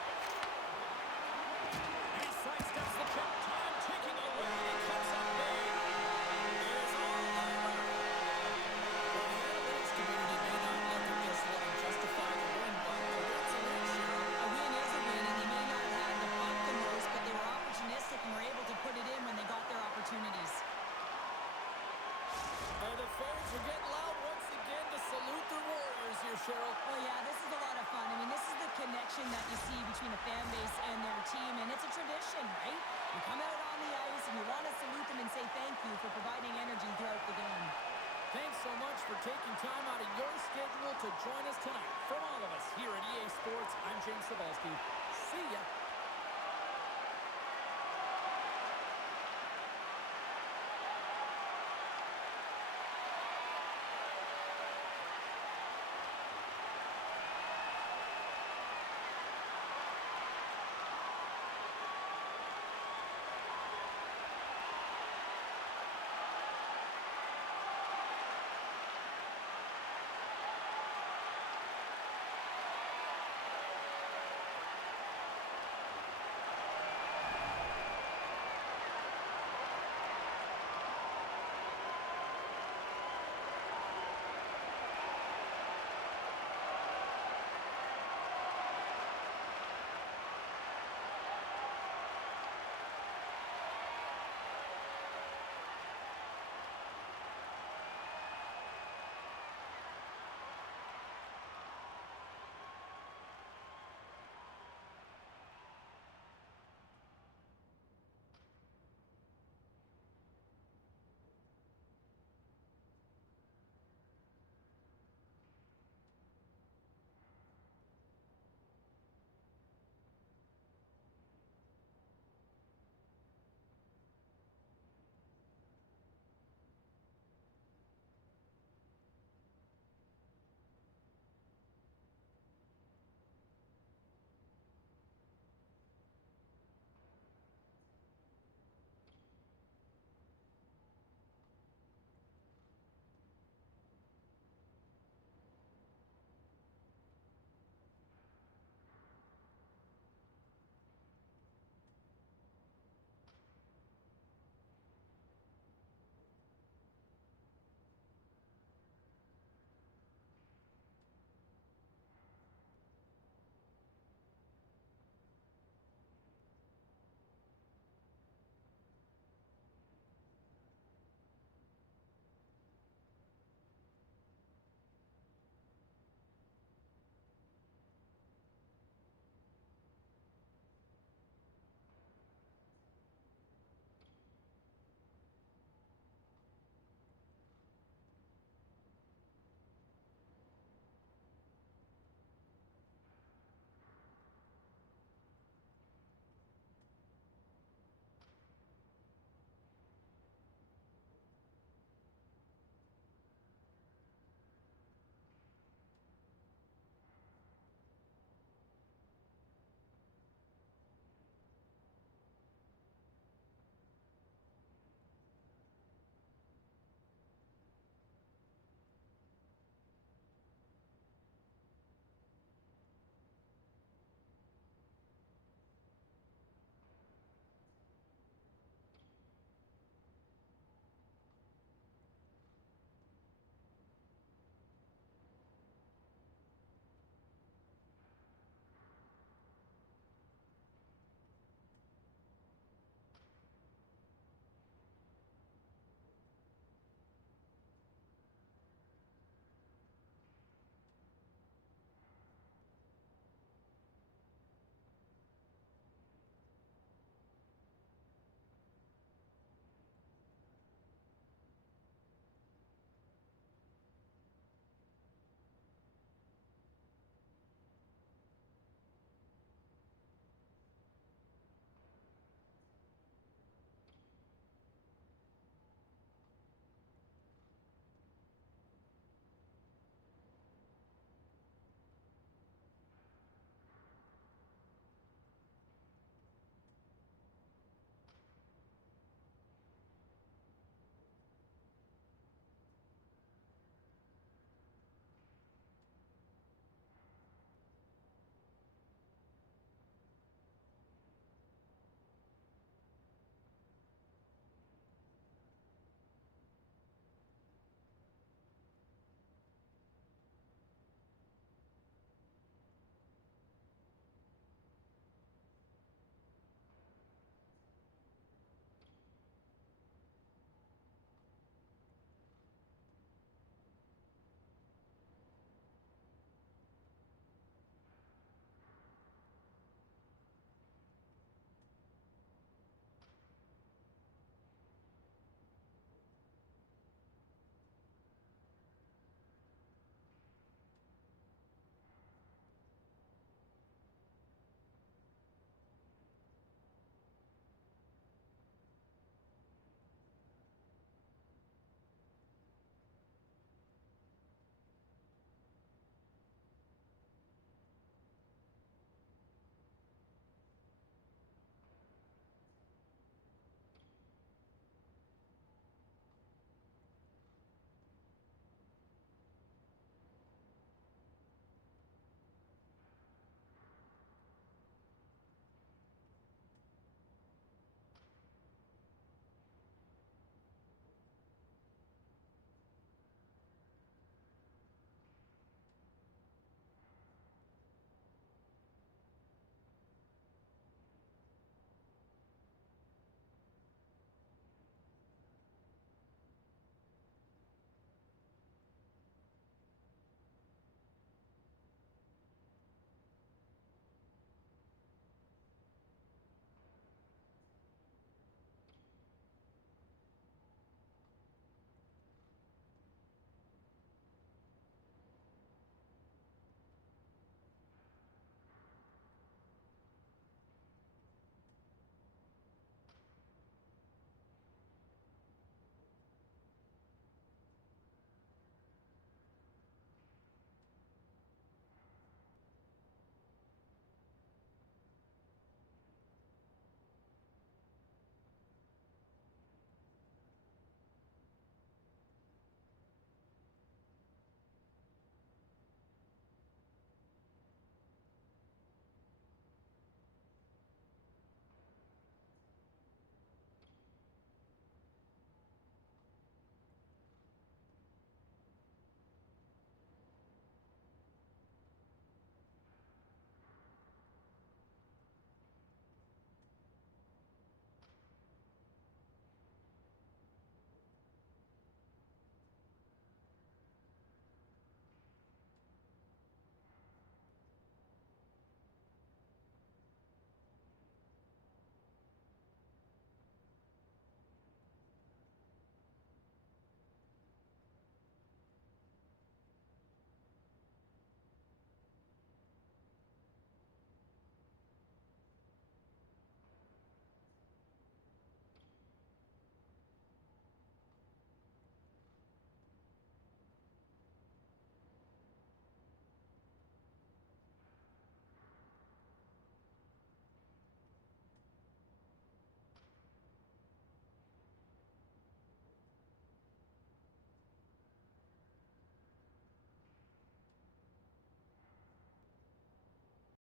He sidesteps the check. Time ticking away. He comes up big. It is all over. Well, the analytics community may not look at this one and justify the win, but the win's a win, Cheryl. A win is a win, and they may not have had the puck the most, but they were opportunistic and were able to put it in when they got their opportunities. And the fans are getting loud once again to salute the Warriors here, Cheryl. Well, yeah, this is a lot of fun. I mean, this is the connection that you see between the fan base and their team, and it's a tradition, right? You come out on the ice and you want to salute them and say thank you for providing energy throughout the game. Thanks so much for taking time out of your schedule to join us tonight. From all of us here at EA Sports, I'm James Cebulski. See ya.